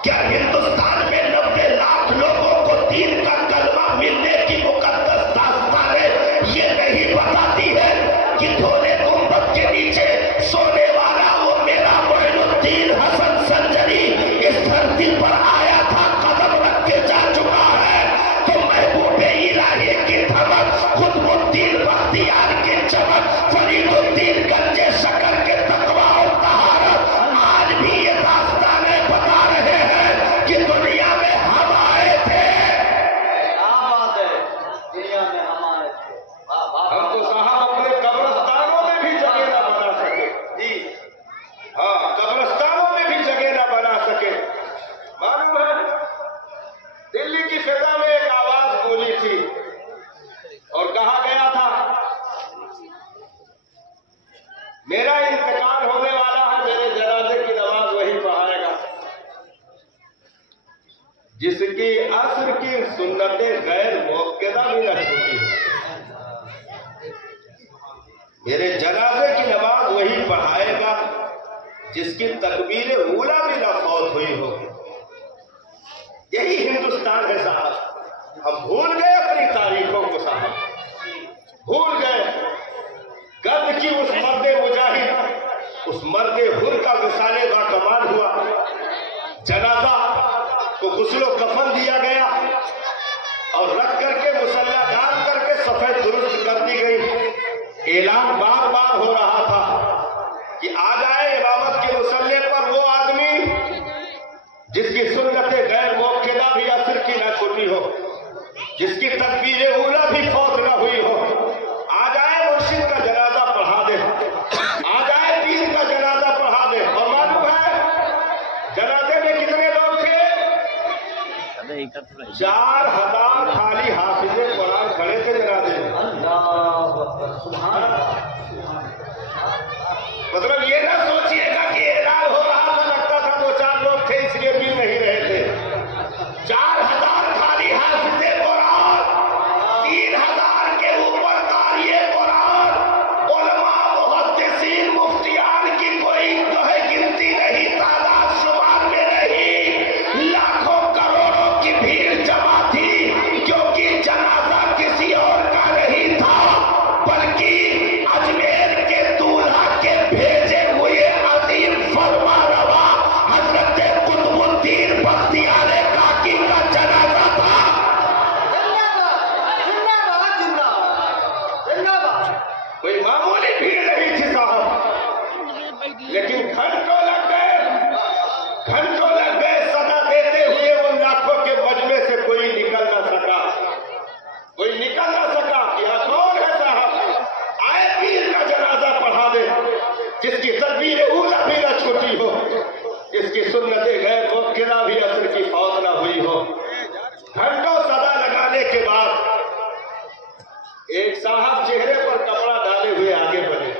क्या हिंदुस्तान में 90 लाख लोगों को दीन का कलमा मिलने की मुकद्दस दास्तानें ये नहीं बताती है कि धोने गुंबद के नीचे सोने वाला वो मेरा मोइनुद्दीन हसन संजरी इस धरती पर आया था, कदम रख के जा चुका है। तो महबूबे इलाही की धमक, खुदमुद्दीन बख्तियार की चमक, फरीदुद्दीन गंजे शकर के तकवा और तहारत आज भी ये दास्तानें बता रहे हैं कि दुनिया में हम आए थे। हम तो साहब अपने कब्रिस्तानों में भी जगह ना बना सके जी, हाँ, कब्रिस्तानों में भी जगह ना बना सके। मालूम है, दिल्ली की फिजा में एक आवाज गूंजी थी और कहा गया था मेरा इंतकाल होने वाला है, मेरे जनाजे की नमाज वही पढ़ाएगा जिसकी असर की सुन्नतें गैर मौक़िदा भी न छूटी। میرے جنازے کی نماز وہی پڑھائے گا جس کی تکبیر اولا بھی نہ فوت ہوئی ہو. یہی ہندوستان ہے صاحب. ہم بھول گئے اپنی تاریخوں کو صاحب, بھول گئے. گرد کی اس مرد مجاہد, اس مرد حر کا مثال با کمال ہوا. جنازہ کو غسل و کفن دیا گیا اور رکھ کر کے مسلح ڈال کر کے سفید درست کر دی گئی. اعلان بار بار ہو رہا تھا کہ آ جائے امامت کے مسلح پر وہ آدمی جس کی سنت غیر موقعہ بھی اثر کی نہ چھوٹی ہو, جس کی تکبیر اولا بھی فوت نہ ہوئی ہو. آ جائے مرشد کا جنازہ پڑھا دے, آ جائے پیر کا جنازہ پڑھا دے. اور معلوم ہے جنازے میں کتنے لوگ تھے؟ 4000 خالی حافظ قرآن کھڑے تھے جنازے میں. مطلب یہ نہ سوچیے گا کہ اعلان ہو رہا تھا, لگتا تھا 2-4 لوگ تھے اس لیے بھی نہیں رہے تھے. 4000 خالی حافظ قرآن, 3000 کے اوپر قاری قرآن, علماء محدثین مفتیان کی کوئی جو ہے گنتی نہیں, تعداد شمار میں نہیں. لاکھوں کروڑوں کی بھیڑ جمع تھی کیونکہ جنازہ کسی اور کا نہیں تھا بلکہ اجمیر کے دولہا کے بھیجے ہوئے عظیم فرما روا حضرت قطب الدین بختیار کاکی کا جنازہ تھا. کوئی معمولی بھیڑ نہیں تھی صاحب, لیکن گھنٹوں لگ گئے, گھنٹوں لگ گئے صدا دیتے ہوئے ان لاکھوں کے مجمع سے کوئی نکل نہ سکا, کوئی نکل نہ سکا. یہاں کون ہے صاحب؟ آئے پیر کا جنازہ پڑھا دے جس کی تکبیر اولا بھی نہ چھوٹی ہو, جس کی سنت غیر موقعہ بھی اثر کی فوت نہ ہوئی ہو. گھنٹوں صدا لگانے کے بعد ایک صاحب چہرے پر کپڑا ڈالے ہوئے آگے بڑھے,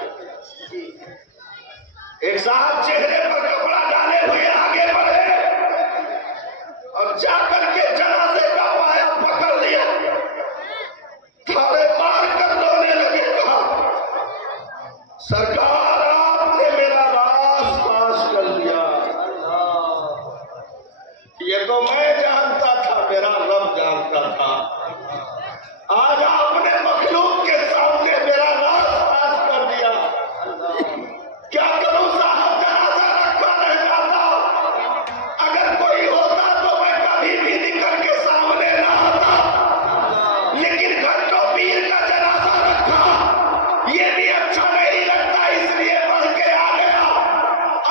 ایک صاحب چہرے پر کپڑا ڈالے ہوئے آگے بڑھے اور جا کر کے جنازے کا پایا پکڑ لیا, تھاڑے مار کر رونے لگے. کہا سرکار آپ نے میرا راز فاش کر دیا. یہ تو میں جانتا تھا, میرا رب جانتا تھا. آج آپ نے مخلوق کے سامنے میرا راز فاش کر دیا. کیا کروں صاحب, جنازہ رکھا رہ جاتا. اگر کوئی ہوتا تو میں کبھی بھی نکل کے سامنے نہ آتا, لیکن گھنٹوں پیر کا جنازہ رکھا, یہ بھی اچھا نہیں لگتا, اس لیے بڑھ کے آ گیا.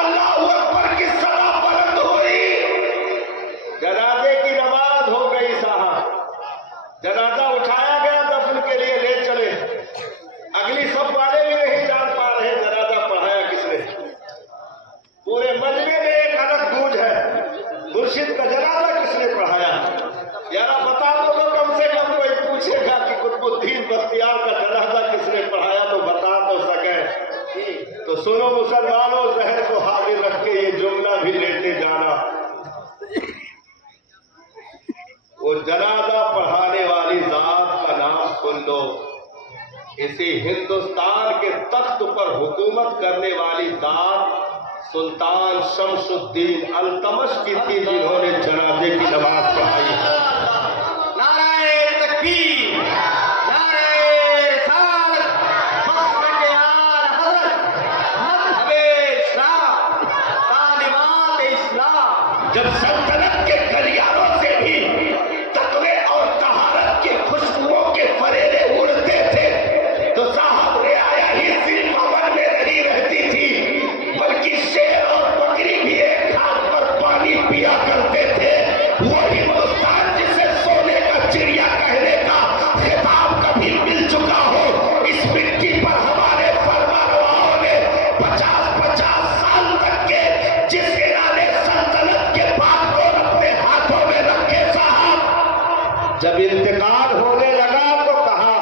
اللہ اکبر کی صدا بلند ہوئی. جنازے کی نماز ہو گئی صاحب, جنازہ اٹھایا گیا, دفن کے لیے لے چلے. اگلی صف والے بھی نہیں جان پا رہے جنازہ پڑھایا کس نے. پورے مجمع میں ایک الگ گونج ہے, مرشد کا جنازہ کس نے پڑھایا. یارا بتا دو تو کم سے کم کوئی پوچھے گا کہ قطب الدین بختیار کا جنازہ کس نے پڑھایا تو بتا تو سکے. تو سنو مسلمانوں, ذہن کو حاضر رکھ کے یہ جملہ بھی لیتے جانا. وہ جنازہ پڑھانے والی ذات کا نام سن لو. اسی ہندوستان کے تخت پر حکومت کرنے والی ذات سلطان شمس الدین التمش کی تھی, جنہوں نے جنازے کی نماز پڑھائی. نعرہ تکبیر, نعرہ رسالت, مقصد آل حضرت, مذہب اسلام, تعلیمات اسلام. جب سلطنت کے گلیاروں سے بھی تقوی اور طہارت کی خوشبوؤں کے فریرے اڑتے تھے تو صاحب رعایا ہی صرف امن میں نہیں رہتی تھی بلکہ شیر اور بکری بھی ایک ہاتھ پر پانی پیا کرتے تھے. وہ ہندوستان جسے سونے کا چڑیا کہنے کا خطاب کبھی مل چکا ہو, اس مٹی پر ہمارے فرما رواؤں نے 50-50 سال تک کے جس ادارے سلطنت کے بات اپنے ہاتھوں میں رکھے صاحب. جب انتقال ہونے لگا تو کہا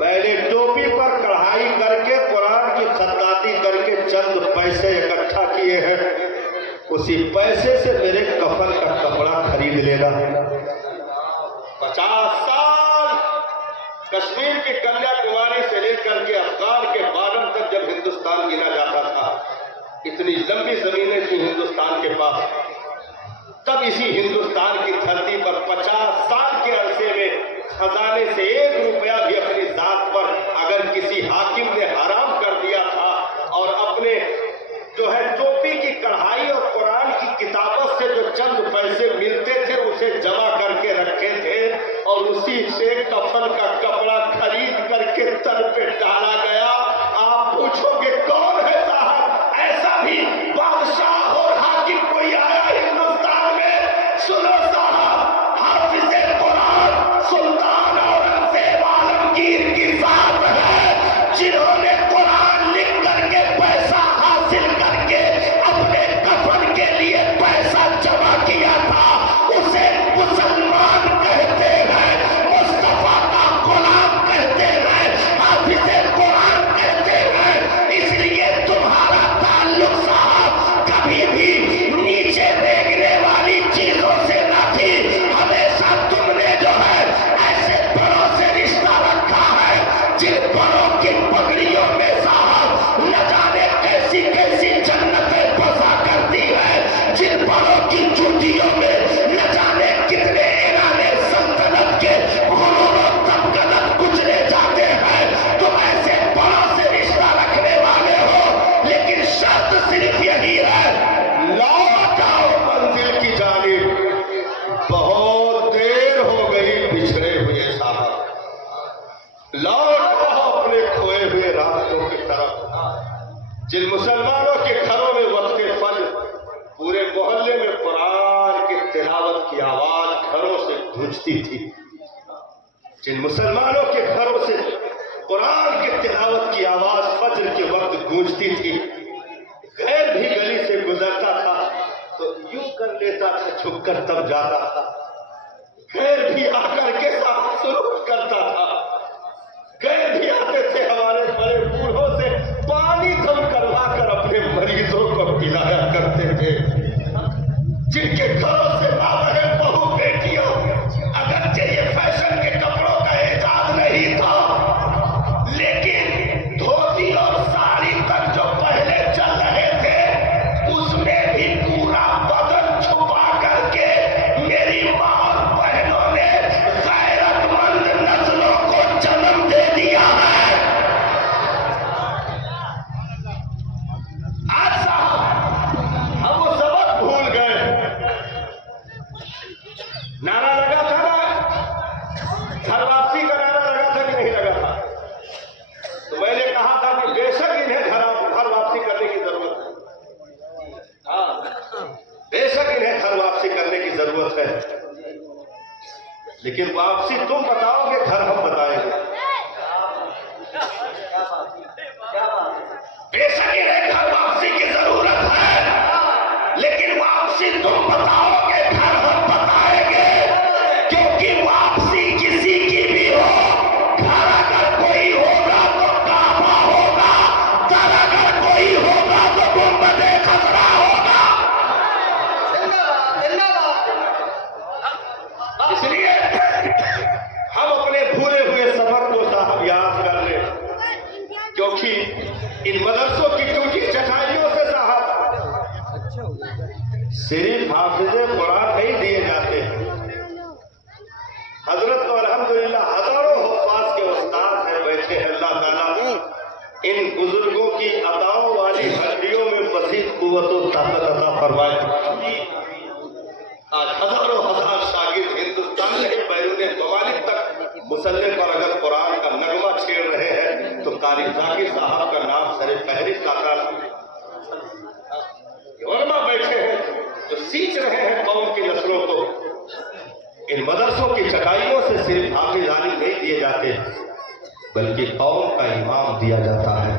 میں نے ٹوپی پر کڑھائی کر کے قرآن کی خطاطی کر کے چند پیسے اکٹھا کیے ہیں, اسی پیسے سے میرے کفن کا کپڑا خرید لینا. 50 سال کشمیر کی کنیا کماری سے لے کر کے افغان کے بارڈر تک جب ہندوستان گنا جاتا تھا، اتنی لمبی زمینیں تھیں ہندوستان کے پاس، تب اسی ہندوستان کی دھرتی پر 50 سال کے عرصے میں خزانے سے 1 روپیہ بھی اپنی ذات پر اگر کسی حاکم نے حرام کر دیا تھا اور اپنے جو ہے ٹوپی کی کڑھائی اور قرآن کی کتابت سے جو چند پیسے ملتے تھے اسے جمع کر کے رکھے تھے اور اسی سے کفن کا کپڑا خرید کر کے تن پہ ڈالا گیا۔ آپ پوچھو گے کون ہے صاحب؟ ایسا بھی بادشاہ اور حاکم کوئی آیا ہندوستان میں؟ سنو صاحب، حافظ قرآن سلطان اورنگزیب عالمگیر کی ذات ہے، جنہوں نے قرآن لکھ کر کے پیسہ حاصل کر کے اپنے کفن کے لیے پیسہ جمع کیا تھا، اسے مسلمان کہتے ہیں، مصطفیٰ کا غلام کہتے ہیں، حافظ قرآن کہتے ہیں۔ اس لیے تمہارا تعلق صاحب کبھی بھی نیچے دیکھنے والی چیزوں سے نہ تھی، ہمیشہ تم نے جو ہے ایسے بڑوں سے رشتہ رکھا ہے جن بڑوں کی پگڑیوں میں صاحب نہ جانے کیسی کیسی جنتیں بسا کرتی ہے، جن بڑوں کی چوٹیوں میں نہ جانے کتنے اعلان سلطنت کے غرور و تمکنت کچلے جاتے ہیں۔ تم ایسے بڑوں سے رشتہ رکھنے والے ہو، لیکن شرط صرف یہی ہے، لوٹ آؤ منزل کی جانب، بہت دیر ہو گئی بچھڑے ہوئے صاحب، لوٹ آؤ اپنے کھوئے ہوئے راستوں کی طرف۔ جن مسلمانوں کے گھروں میں وقت فجر پورے محلے میں قرآن کی تلاوت کی آواز گھروں سے گونجتی تھی، جن مسلمانوں کے گھروں سے قرآن کی تلاوت کی آواز فجر کے وقت گونجتی تھی، غیر بھی گلی سے گزرتا تھا تو یوں کر لیتا تھا، جھک کر تب جاتا تھا، غیر بھی آ کر کے ساتھ سلوک کرتا تھا، غیر بھی آتے تھے ہمارے بڑے بوڑھوں سے پانی دم کروا کر اپنے مریضوں کو پلایا کرتے تھے، جن کے گھروں سے ماں بہن بہو بیٹیوں اگرچہ یہ فیشن کے کپڑوں کا ایجاد نہیں تھا، لیکن دھوتی اور ساڑی تک جو پہلے چل رہے تھے اس میں بھی پورا بدن چھپا کر کے میری ماں اور بہنوں نے غیرت مند نسلوں کو جنم دے دیا ہے۔ آج صاحب ہم وہ سبق بھول گئے، نعرہ لگا تھا نا، گھر واپسی کا نعرہ لگا تھا کہ نہیں لگا تھا؟ تو میں نے کہا تھا کہ بے شک انہیں گھر واپسی کرنے کی ضرورت ہے، ہاں بے شک انہیں گھر واپسی کرنے کی ضرورت ہے، لیکن واپسی تم بتاؤ گے، گھر ہم بتائیں گے۔ بے شک انہیں گھر واپسی کی ضرورت ہے، لیکن واپسی تم بتاؤ گے، گھر ہم بتائیں گے، کیونکہ واپسی کسی کی بھی ہو، گھر اگر کوئی ہوگا تو کعبہ ہوگا، در اگر کوئی ہوگا تو گنبد خضرا ہوگا۔ اس لیے ہم اپنے بھولے ہوئے سبق کو صاحب یاد کر لیں، کیونکہ ان مدرسوں کی ٹوٹی چٹائیوں سے صاحب صرف حافظ قرآن نہیں دیے جاتے، حضرت تو الحمدللہ ہزاروں حفاظ کے استاد ہیں بیٹھے ہیں، اللہ تعالیٰ ان بزرگوں کی عطاؤں والی ہڈیوں میں مزید قوت و طاقت عطا فرمائے۔ آج ہزاروں ہزار شاگرد ہندوستان کے بیرون ممالک تک مسلح پر اگر قرآن کا نغمہ چھیڑ رہے ہیں تو قاری ذاکر صاحب کا نام سر فہرست آتا ہے۔ علماء بیٹھے ہیں جو سینچ رہے ہیں قوم کی نسلوں کو، ان مدرسوں کی چٹائیوں سے صرف حافظ عالم نہیں دیے جاتے، بلکہ قوم کا امام دیا جاتا ہے،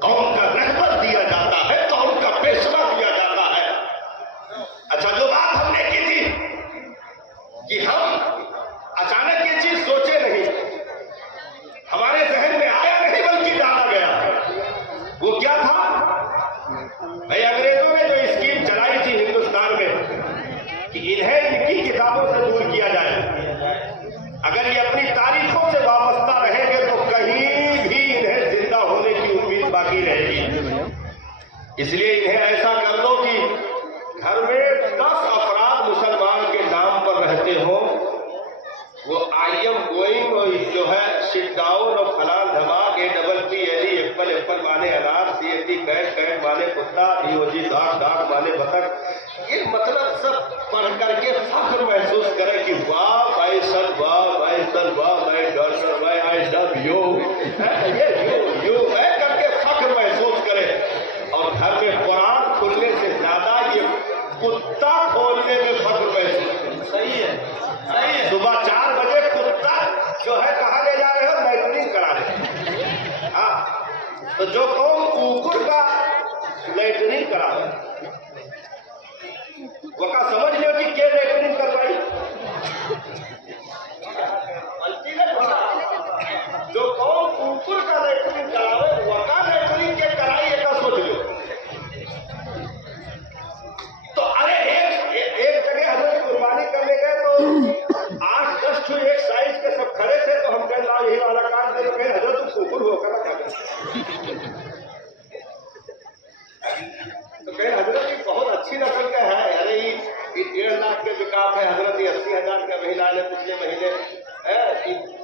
قوم کا رہبر دیا جاتا ہے، قوم کا پیشوا دیا جاتا ہے۔ اچھا، جو بات ہم نے کی تھی کہ ہم اچانک یہ چیز سوچے نہیں، ہمارے ذہن میں آیا نہیں بلکہ ڈالا گیا، وہ کیا تھا؟ بھائی انگریزوں نے جو اسکیم چلائی تھی ہندوستان میں کہ انہیں ان کی کتابوں سے دور کیا جائے، اگر یہ اپنی تاریخوں سے इसलिए इन्हें ऐसा कर दो कि घर में 10 अफराद मुसलमान के नाम पर रहते हो, वो आई एम गोइंग जो है सिट डाउन और फलान धमाक APPLE एप्पल माने अनार, CAT कैट माने कुत्ता, EOG डॉग माने बतख, ये मतलब सब पढ़ करके फख्र महसूस करें कि वाह माय सन, वाह माय डॉटर, वाह आई लव यू, ये यू है करके फख्र महसूस करें। और घर में कुरान खुलने से ज्यादा ये कुत्ता खोलने में फख्र महसूस करें। सही है। सुबह 4 बजे कुत्ता जो है कहाँ ले जा रहे हो? लैट्रिन करा रहे। हाँ, तो जो कौन कुकुर का लैट्रिन करा रहे वो का समझ लो कि क्या लैट्रिन करवाई। जो कौन कुकुर का लैट्रिन करावे वो का लैट्रिन के कराई का सोच लो। तो अरे एक जगह हजरत कुर्बानी करने गए तो 8-10 ठो एक साइज के सब खड़े थे, तो हम कहे ला यही वाला काम दे, तो कहे हजरत तू कुकुर होकर क्या कर, तो कहे हजरत ये बहुत अच्छी नस्ल का है। अरे ये 1.5 लाख के विकास है हजरत, ये 80,000 का महीना ने पिछले महीने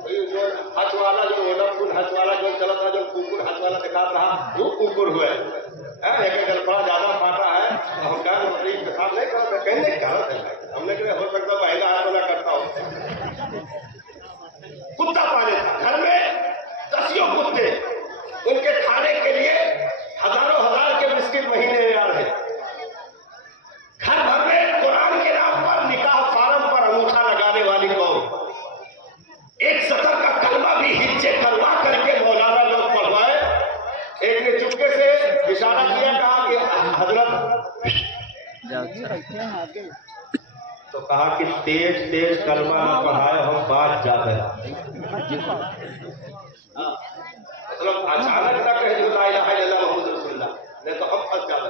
जो हज वाला जो ओलमपुर हज वाला जो चला था, जो कुकुर हज वाला दिखा रहा वो कुकुर हुए एक गलफड़ा ज्यादा फाटा है। हम क्या मरीज के साथ नहीं करते, कहने क्या हमने कहा हो सकता महंगा है तो मैं करता हूँ। कुत्ता पाले था घर में 10 कुत्ते, उनके खाने के लिए हजारों हजार के बिस्किट महीने में आ रहे। घर भर में कुरान के नाम पर निकाह फार्म पर अंगूठा लगाने वाली कौम, एक सतर का कलमा भी हिज्जे करवा करके मौलाना लोग पढ़वाए। एक ने चुपके से इशारा किया, कहा कि हजरत, तो कहा कि तेज कलमा न पढ़ाए हम बात जाते मतलब अचानक ना कहे जो ला इलाहा इल्लल्लाह मुहम्मद रसूलुल्लाह, नहीं तो हम फंस जाते।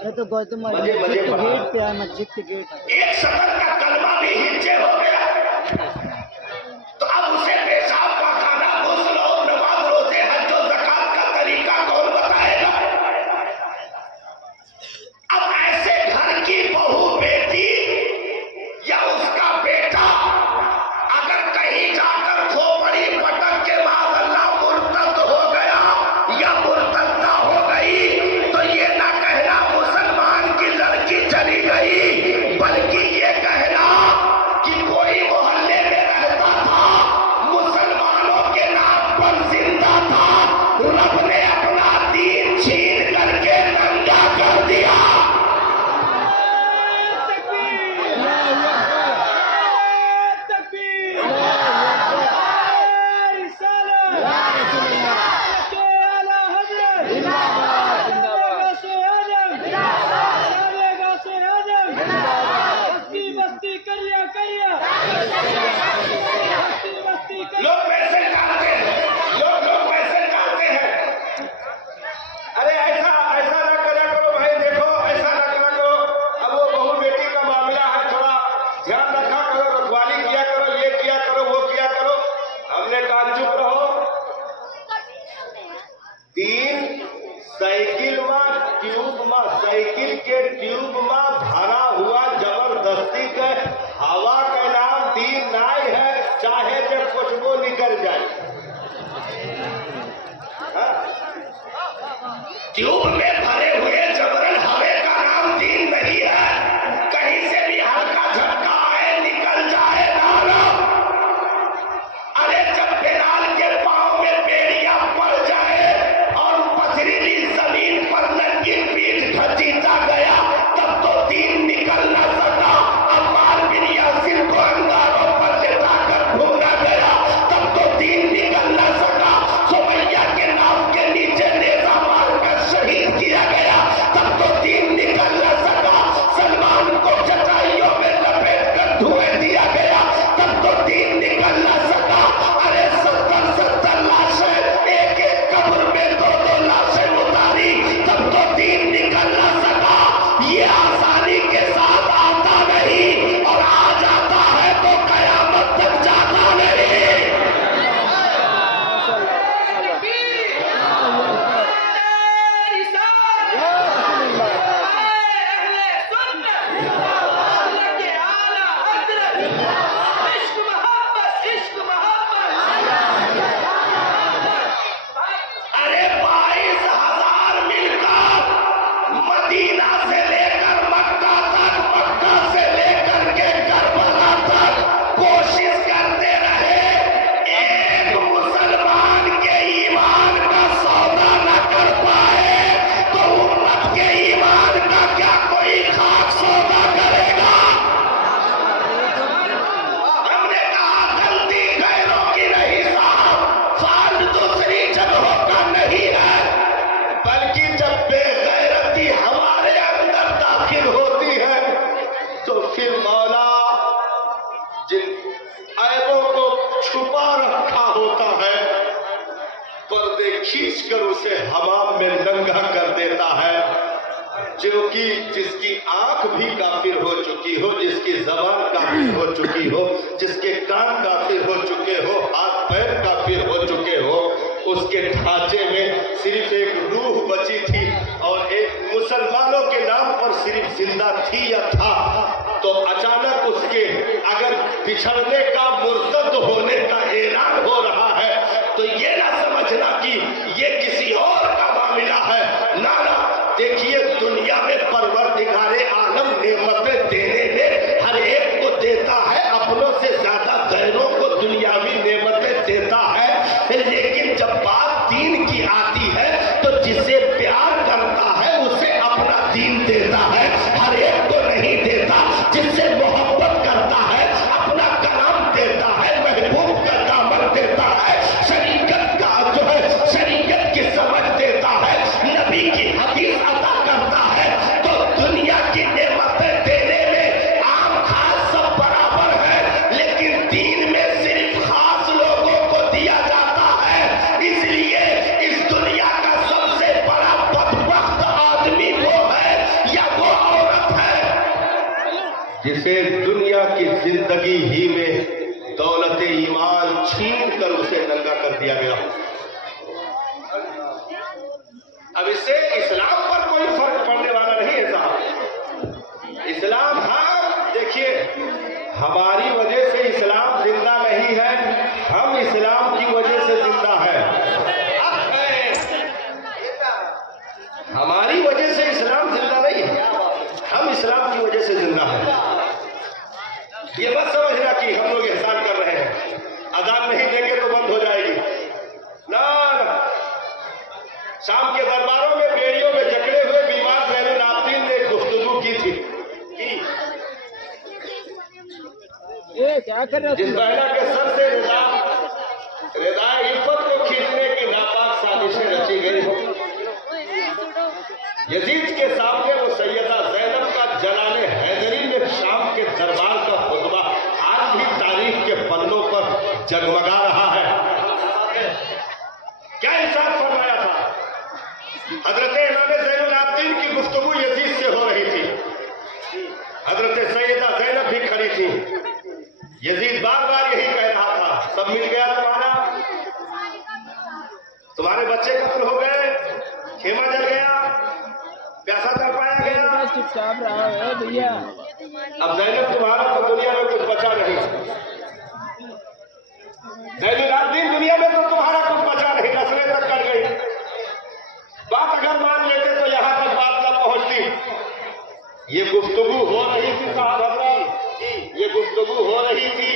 अरे तो गौतम मजे गेट पे है, मस्जिद के गेट है। एक सतर का कलमा भी हिज्जे हो गया, तो अब उसे पेशाब का खाना, गुस्ल और नमाज, रोजे, हज और ज़कात का तरीका कौन बताएगा? अब ऐसे घर की बहू बेटी या उसका बेटा अगर कहीं जाकर खोपड़ी पटक के माज़अल्लाह मुर्तद हो गया या मुर्तदा हो गई, तो ये ना कहना मुसलमान की लड़की चली गई, बल्कि ये कहना कि कोई मोहल्ले में ऐबों को छुपा रखा होता है, पर्दे खींच कर उसे हमाम में नंगा कर देता है। जो कि जिसकी आंख भी काफिर हो चुकी हो, जिसकी जबान काफिर हो चुकी हो, जिसके कान काफिर हो चुके हो, हाथ पैर काफिर हो चुके हो, उसके ढांचे में सिर्फ एक रूह बची थी और एक मुसलमानों के नाम पर सिर्फ जिंदा थी या था। तो अचानक उसके अगर बिछड़ने का, मुर्तद होने का ऐलान हो रहा है, तो ये ना समझना कि ये किसी और का मामला है। ना ना, देखिए दुनिया में परवरदिगारे आलम नेमतें देने में हर एक को देता है, अपनों से ज्यादा गैरों को दुनियावी नेमतें देता है। लेकिन जब बात दीन की आती है तो जिसे प्यार करता है उसे अपना दीन देता है, हर एक को नहीं देता। जिससे मोहब्बत करता है अपना कलाम देता है, महबूब का दामन देता है, शरीयत का जो है शरीयत की समझ देता है, नबी की हदीस अता करता है। तो दुनिया की नेमतें देने में आम खास सब बराबर है, लेकिन दीन में सिर्फ खास लोगों को दिया जाता है। इसलिए इस दुनिया का सबसे बड़ा बदबख्त आदमी वो है या वो औरत है जिसे दुनिया की जिंदगी ही में दौलत ईमान छीन कर उसे नंगा कर दिया गया। अब इससे इस्लाम पर कोई फर्क पड़ने वाला नहीं है साहब। इस्लाम, हाँ देखिए, हमारी वजह से इस्लाम जिंदा नहीं है, हम इस्लाम की वजह से जिंदा है। हमारी वजह से इस्लाम जिंदा नहीं है, हम इस्लाम की वजह से जिंदा है। ये बस समझना कि हम लोग एहसान कर रहे हैं, अजान नहीं देंगे तो बंद हो जाएगी। ना ना, शाम के दरबारों में बेड़ियों में जकड़े हुए बीमार ज़ैनुल आबिदीन ने गुफ्तगू की थी कि क्या कर रहे जिस महिला के सर से रिदाए इफ़्फ़त को खींचने की नापाक साजिशें रची गई हो, यजीद के सामने वो सैयदा ज़ैनब का जलाले हैदरी में शाम के दरबार का खुतबा आज भी तारीख के पन्नों पर जगमगा रहा है। क्या इरशाद फरमाया था? हजरत इमाम ज़ैनुल आबिदीन की गुफ्तगू यजीद से हो रही थी, हजरत सैयदा ज़ैनब भी खड़ी थी। यजीद बार बार यही कह रहा था, सब मिल गया तुम्हारे बच्चे कत्ल हो गए, खेमा जल गया, प्यासा कर पाया गया, चुपचाप रहा है भैया। अब ज़ैनब तुम्हारा तो दुनिया में कुछ बचा नहीं। ज़ैनुल आबिदीन दुनिया में तो तुम्हारा कुछ बचा नहीं, नस्लें तक कट गई। बात अगर मान लेते तो यहाँ तक बात न पहुंचती। ये गुफ्तगू हो रही थी साहब, ये गुफ्तगू हो रही थी,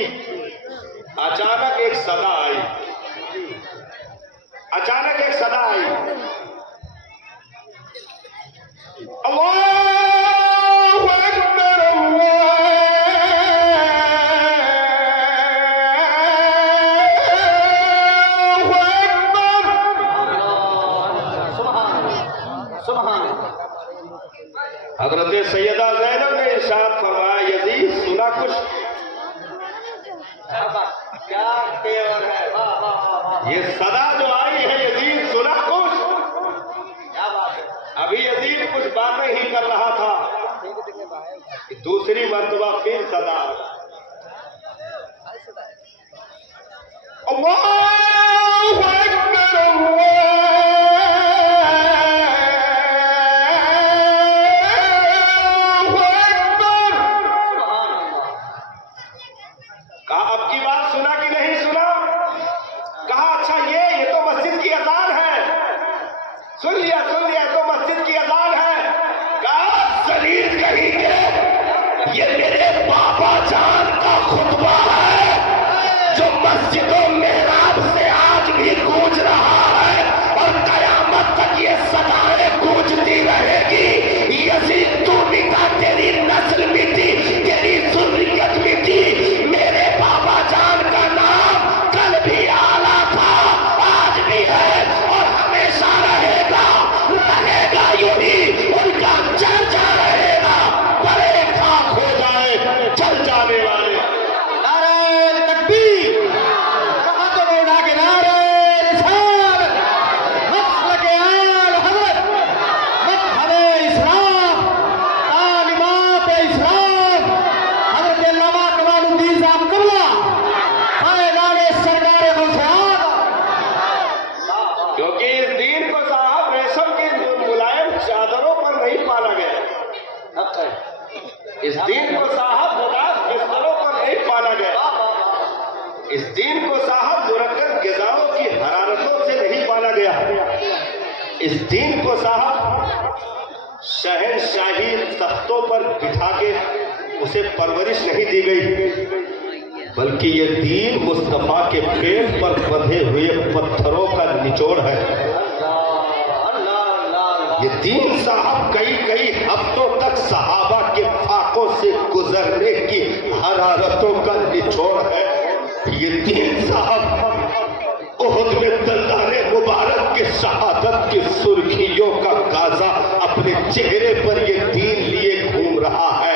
अचानक एक सदा आई, अचानक एक सदा आई, अल्लाहु अकबर, हजरत सैयदा ज़ैनब ने इरशाद फरमाया, यजीद सुना कुछ? क्या तेवर है, ये सदा जो आई है यजीद सुना कुछ? क्या बात है? अभी यजीद कुछ बातें ही कर रहा था, दूसरी मर्तबा फिर सदा। अल्लाहु अकबर, सुन लिया तो मस्जिद की अजान है। कहा जलील कहेंगे ये मेरे बाबा जान का खुतबा है जो मस्जिदों मेहराब से आज भी गूंज रहा है और कयामत तक ये सदाएं गूंजती रहेगी। यजीद तू मिटा, तेरी नस्ल मिटी, तेरी ज़ुर्रियत मिटी, मेरे बाबा जान का नाम कल भी आला था, आज भी है और हमेशा रहेगा, रहेगा यूं ही, उनका चर्चा रहेगा, बड़े खाक हो जाए चल जाने वाले। नारे اس دین کو صاحب مرکب غذاؤں کی حرارتوں سے نہیں پالا گیا. اس دین کو صاحب شہنشاہی تختوں پر بٹھا کے اسے پرورش نہیں دی گئی، بلکہ یہ دین مصطفیٰ کے پیٹ پر بندھے ہوئے پتھروں کا نچوڑ ہے. یہ دین صاحب کئی ہفتوں تک صحابہ کے فاقوں سے گزرنے کی حرارتوں کا نچوڑ ہے. یہ دین صاحب احد میں دندان مبارک کے شہادت کی سرخیوں کا غازہ اپنے چہرے پر یہ دین لیے گھوم رہا ہے.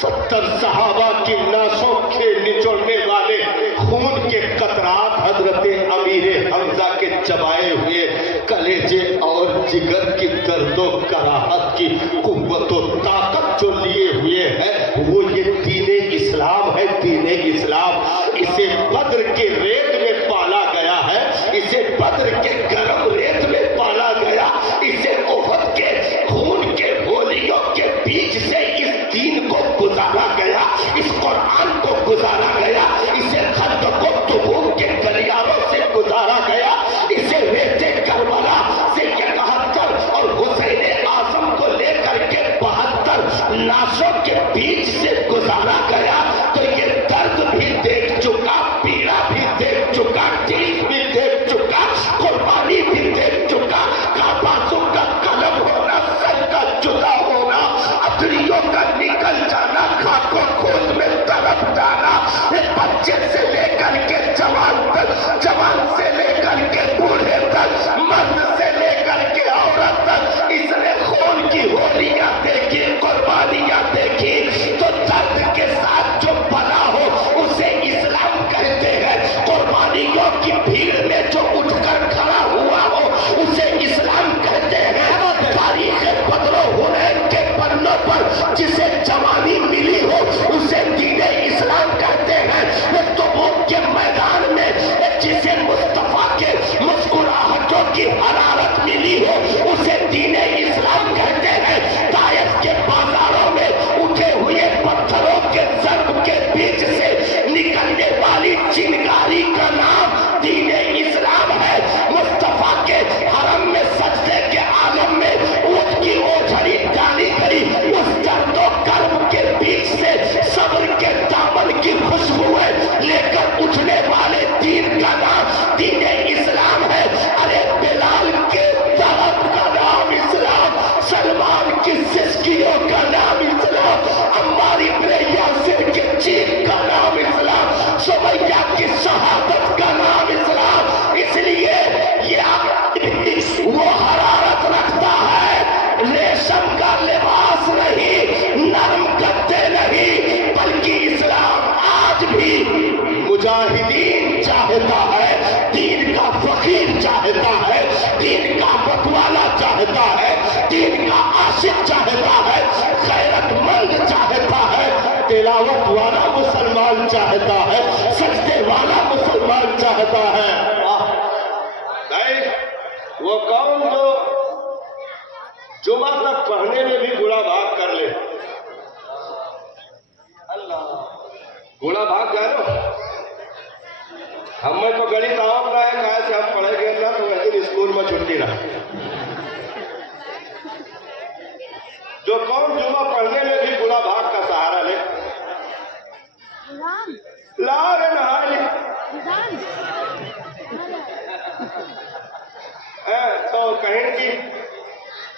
70 صحابہ کی لاشوں کے نچوڑنے والے خون کے قطرات حضرت امیر حمزہ کے چبائے ہوئے کلیجے اور جگر کی درد و کراہت کی قوت و طاقت جو لیے ہوئے ہیں وہ یہ دین اسلام ہے. دین اسلام اسے بدر کے ریت میں پالا گیا ہے، اسے بدر کے گرم ریت میں پالا گیا، اسے احد کے خون کے گولیوں کے بیچ سے اس دین کو گزارا گیا، اس قرآن کو گزارا گیا، اسے خندق و تبوک کے گلیاروں سے گزارا گیا، اسے ریت کربلا سے 71 اور حسین اعظم کو لے کر کے 72 لاشوں کے بیچ سے گزارا گیا. تو یہ درد بھی دیکھ چکا، پیڑا بھی دیکھ چکا، ٹھیک بھی دیکھ چکا، قربانی بھی دیکھ چکا، کعبوں کا قلم ہونا، سر کا جدا ہونا، اتریوں کا نکل جانا، خاکوں خود میں تڑپ جانا، بچے سے لے کر کے جوان تک، جوان سے لے کر کے بوڑھے تک، مرد سے لے کر کے عورت تک اس نے خون کی ہولیاں دیکھی، قربانیاں دیکھی. تو درد کے ساتھ جو بنا ہو اسے اسلام کہتے ہیں. قربانیوں کی بھیڑ میں جو اٹھ کر کھڑا ہوا ہو اسے اسلام کہتے ہیں. تاریخ بدر و حنین کے پنوں پر جسے جوانی ملی ہو اسے دین اسلام کہتے ہیں. تبوک کے میدان میں جسے مصطفیٰ کے مسکراہٹوں کی حرارت ملی ہو اسے دین اسلام کہتے ہیں. طائف کے بازاروں میں اٹھے ہوئے پتھروں کے ضرب کے بیچ سے نکلنے والی چنگاری کا نام دین اسلام ہے. مصطفیٰ کے حرم میں سجدے کے عالم میں اونٹ کی اوجھڑی ڈالی گئی، اس درد و کرب کے بیچ سے صبر کے دامن کی خوشبوئیں لے کر اٹھنے والے دین کا نام دین اسلام ہے. ارے بلال کے درد کا نام اسلام، سلمان کی سسکیوں کا نام اسلام، عمار ابن یاسر کے چیخ کا نام اسلام، سمیہ کی شہادت کا نام اسلام. اس لیے یہ وہ حرارت رکھتا ہے، ریشم کا لباس نہیں، نرم گدے نہیں، بلکہ اسلام آج بھی مجاہدین چاہتا ہے، دین کا فقیر چاہتا ہے، دین کا متوالا چاہتا ہے، دین کا عاشق چاہتا ہے، غیرت مند چاہتا ہے، تلاوت والا مسلمان چاہتا ہے، سجدے والا مسلمان چاہتا ہے. وہ کون جو جمعہ تک پڑھنے میں بھی گڑا بھاگ کر لے؟ گڑا بھاگ گئے نا. ہمیں تو گڑی تعاون رہا ہے کہا سے ہم پڑھے گئے نا تو ایک دن اسکول میں چھٹی رہا. جو کون جمعہ پڑھنے میں بھی گڑا بھاگ کا سہارا لے؟ لا رے نہاری تو کہیں کہ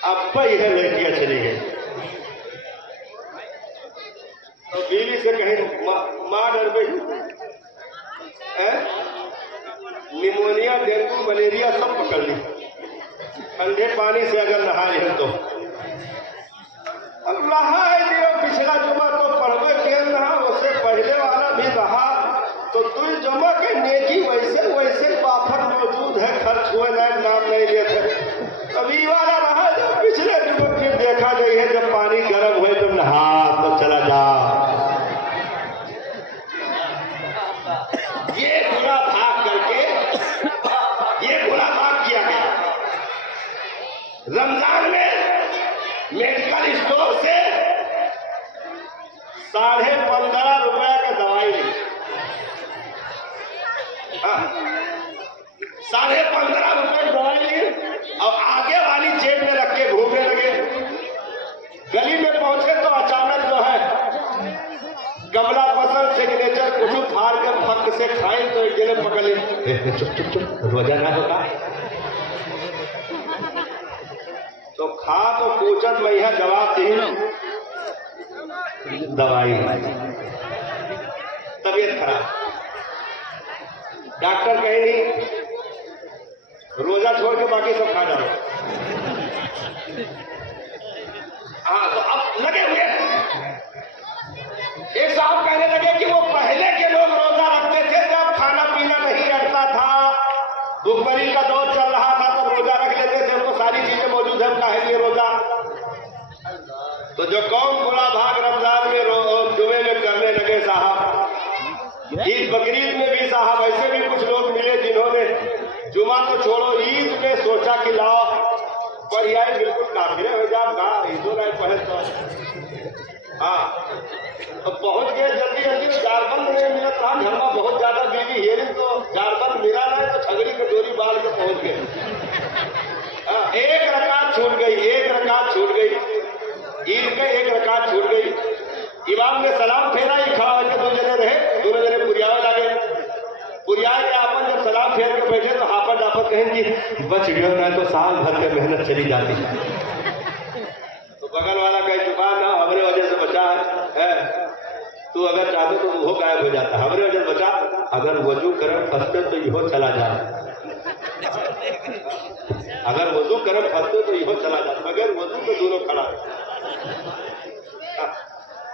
ابا ہی ہے لڑکیاں چلی گئی تو بیوی سے کہیں ماں ڈر گئی، نیمونیا، ڈینگو، ملیریا سب پکڑ لی. ٹھنڈے پانی سے اگر نہائے ہیں تو اب نہائے لیو. پچھلا جمعہ تو پڑھوے کے رہا، اسے پہلے والا بھی رہا، تو دوئی جمعہ کے نیکی ویسے بافر موجود ہے، خرچ ہوئے نام نہیں لیتے. ابھی والا رہا جب پچھلے جمعہ پھر دیکھا گئی ہے جب پانی گرم ہوئے تم نہا تو چلا جا. یہ گناہ بھاگ کر کے یہ گناہ بھاگ کیا گیا. رمضان میں میڈیکل اسٹور سے 15.5 روپے کا دوائی لی. 15.5 रुपए दवाई लिए और आगे वाली जेब में रख के घूमने लगे। गली में पहुंचे तो अचानक जो है कमला पसंद सिग्नेचर कुछ फाड़ के फक से खाए तो एक जने पकड़ ले, चुप चुप चुप रोजा ना होता तो खा तो पूछत मैं यह जवाब दी दवाई तबीयत खराब। डॉक्टर कहे नहीं रोजा छोड़ के बाकी सब खा जाओ। हाँ तो अब लगे हुए एक साहब कहने लगे कि वो पहले के लोग रोजा रखते थे जब खाना पीना नहीं रखता था, भूखमरी का दौर चल रहा था तो रोजा रख लेते थे, तो सारी चीजें मौजूद है, उनका है ये रोजा। तो जो कौम बुरा भाग रमजान में जुमे में करने लगे साहब, ईद बकरीद में भी साहब ऐसे भी कुछ लोग मिले जिन्होंने जुमा तो छोड़ो ईद में सोचा कि लाओ पर यार बिल्कुल काफिरे हो जाओ गा ईदो नहीं पहले तो हाँ तो पहुंच गए जल्दी जल्दी जारबंद नहीं मिला था, झम्मा बहुत ज्यादा बीवी हेरी तो जारबंद मिला नहीं तो छगड़ी के डोरी बाल के पहुंच गए। एक रकात छूट गई, एक रकात छूट गई, ईद के एक रकात छूट गई। इमाम ने सलाम फेरा ही खड़ा होकर दो जने रहे, दोनों जने पुरियावे लगे। पुरिया के आपन जब सलाम फेर के बैठे तो हाफत डाफत कहें कि बच गए ना तो साल भर के मेहनत चली जाती। तो बगल वाला कहे चुका ना हमारे वजह से बचा है, तू अगर चाहते तो वो गायब हो जाता, हमारे वजह से बचा, अगर वजू करम फंसते तो यो चला जा, अगर वजू करम फंसते तो यो चला जा, बगैर वजू के दोनों खड़ा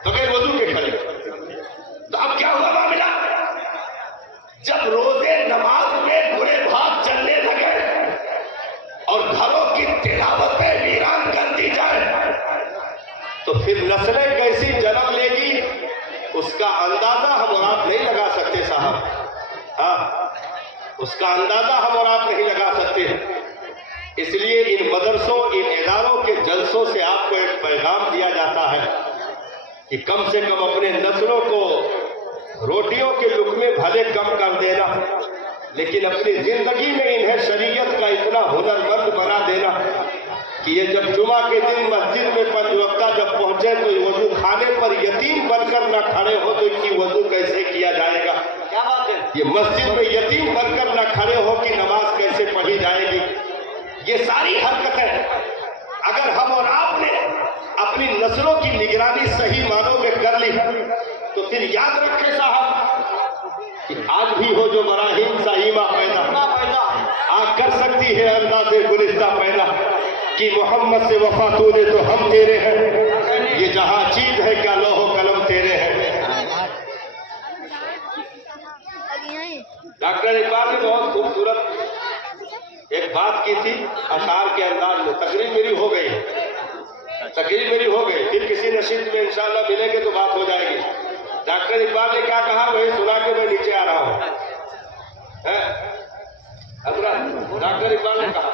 बगैर वजू के खड़े। तो अब क्या हुआ मामला, जब रोजे नमाज में बुरे भाग चलने लगे और घरों की तिलावतें वीरान कर दी जाए तो फिर नस्लें कैसी जन्म लेगी उसका अंदाजा हम और आप नहीं लगा सकते साहब। हाँ उसका अंदाजा हम और आप नहीं लगा सकते। इसलिए इन मदरसों इन इदारों के जलसों से आपको एक पैगाम दिया जाता है कि कम से कम अपने नस्लों को रोटियों के लुकमे भले कम कर देना, लेकिन अपनी जिंदगी में इन्हें शरीयत का इतना हुनरमंद बना देना कि ये जब जुमा के दिन मस्जिद में 5 वक्ता जब पहुंचे तो वजू खाने पर यतीम बनकर न खड़े हो तो इनकी वजू कैसे किया जाएगा। क्या बात है, ये मस्जिद में यतीम बनकर न खड़े हो कि नमाज कैसे पढ़ी जाएगी। ये सारी हरकतें अगर हम और आपने अपनी नस्लों की निगरानी सही मानों में कर ली तो फिर याद रखें साहब कि आज भी हो जो मराहीम साहिमा पैदा कर सकती है अंदाज़े गुलिस्ता पैदा कि मोहम्मद से वफा तूने तो हम तेरे हैं, ये जहां चीज है क्या लोहो कलम तेरे हैं। डॉक्टर इकबाल ने बहुत खूबसूरत एक बात की थी अशार के अंदाज में। तकरीर मेरी हो गई, फिर किसी नशीद में इंशाअल्लाह मिलेंगे तो बात हो जाएगी। डॉक्टर इकबाल ने क्या कहा वही सुना के मैं नीचे आ रहा हूँ। डॉक्टर इकबाल ने कहा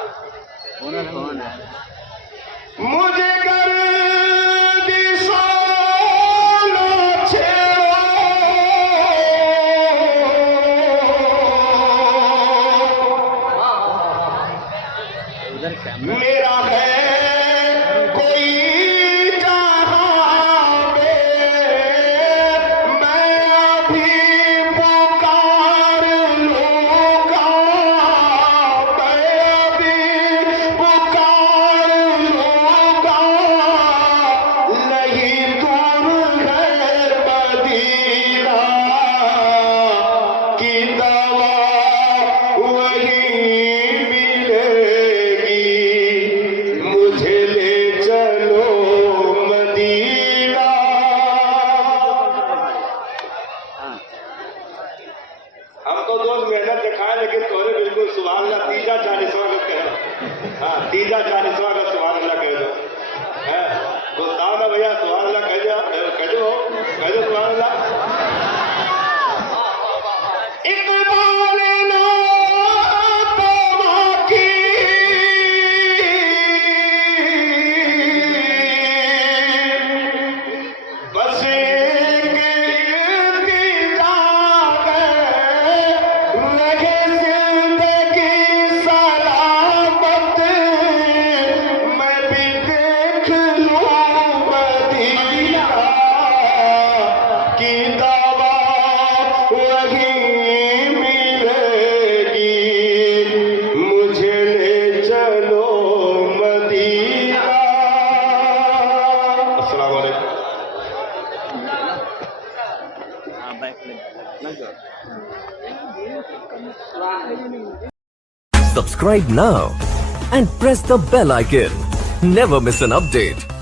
मुझे मेरा है कोई जहां में मैं भी पुकार लूंगा, मैं भी पुकार लूंगा, नहीं दूर है मदीना की दवा वही तीजा 40वां का कह दो। हाँ तीजा 40वां का सुभान अल्लाह कह दो। दोस्ताओं ना भैया सुभान अल्लाह कह दो सुभान अल्लाह। लगे Subscribe now and press the bell icon. Never miss an update.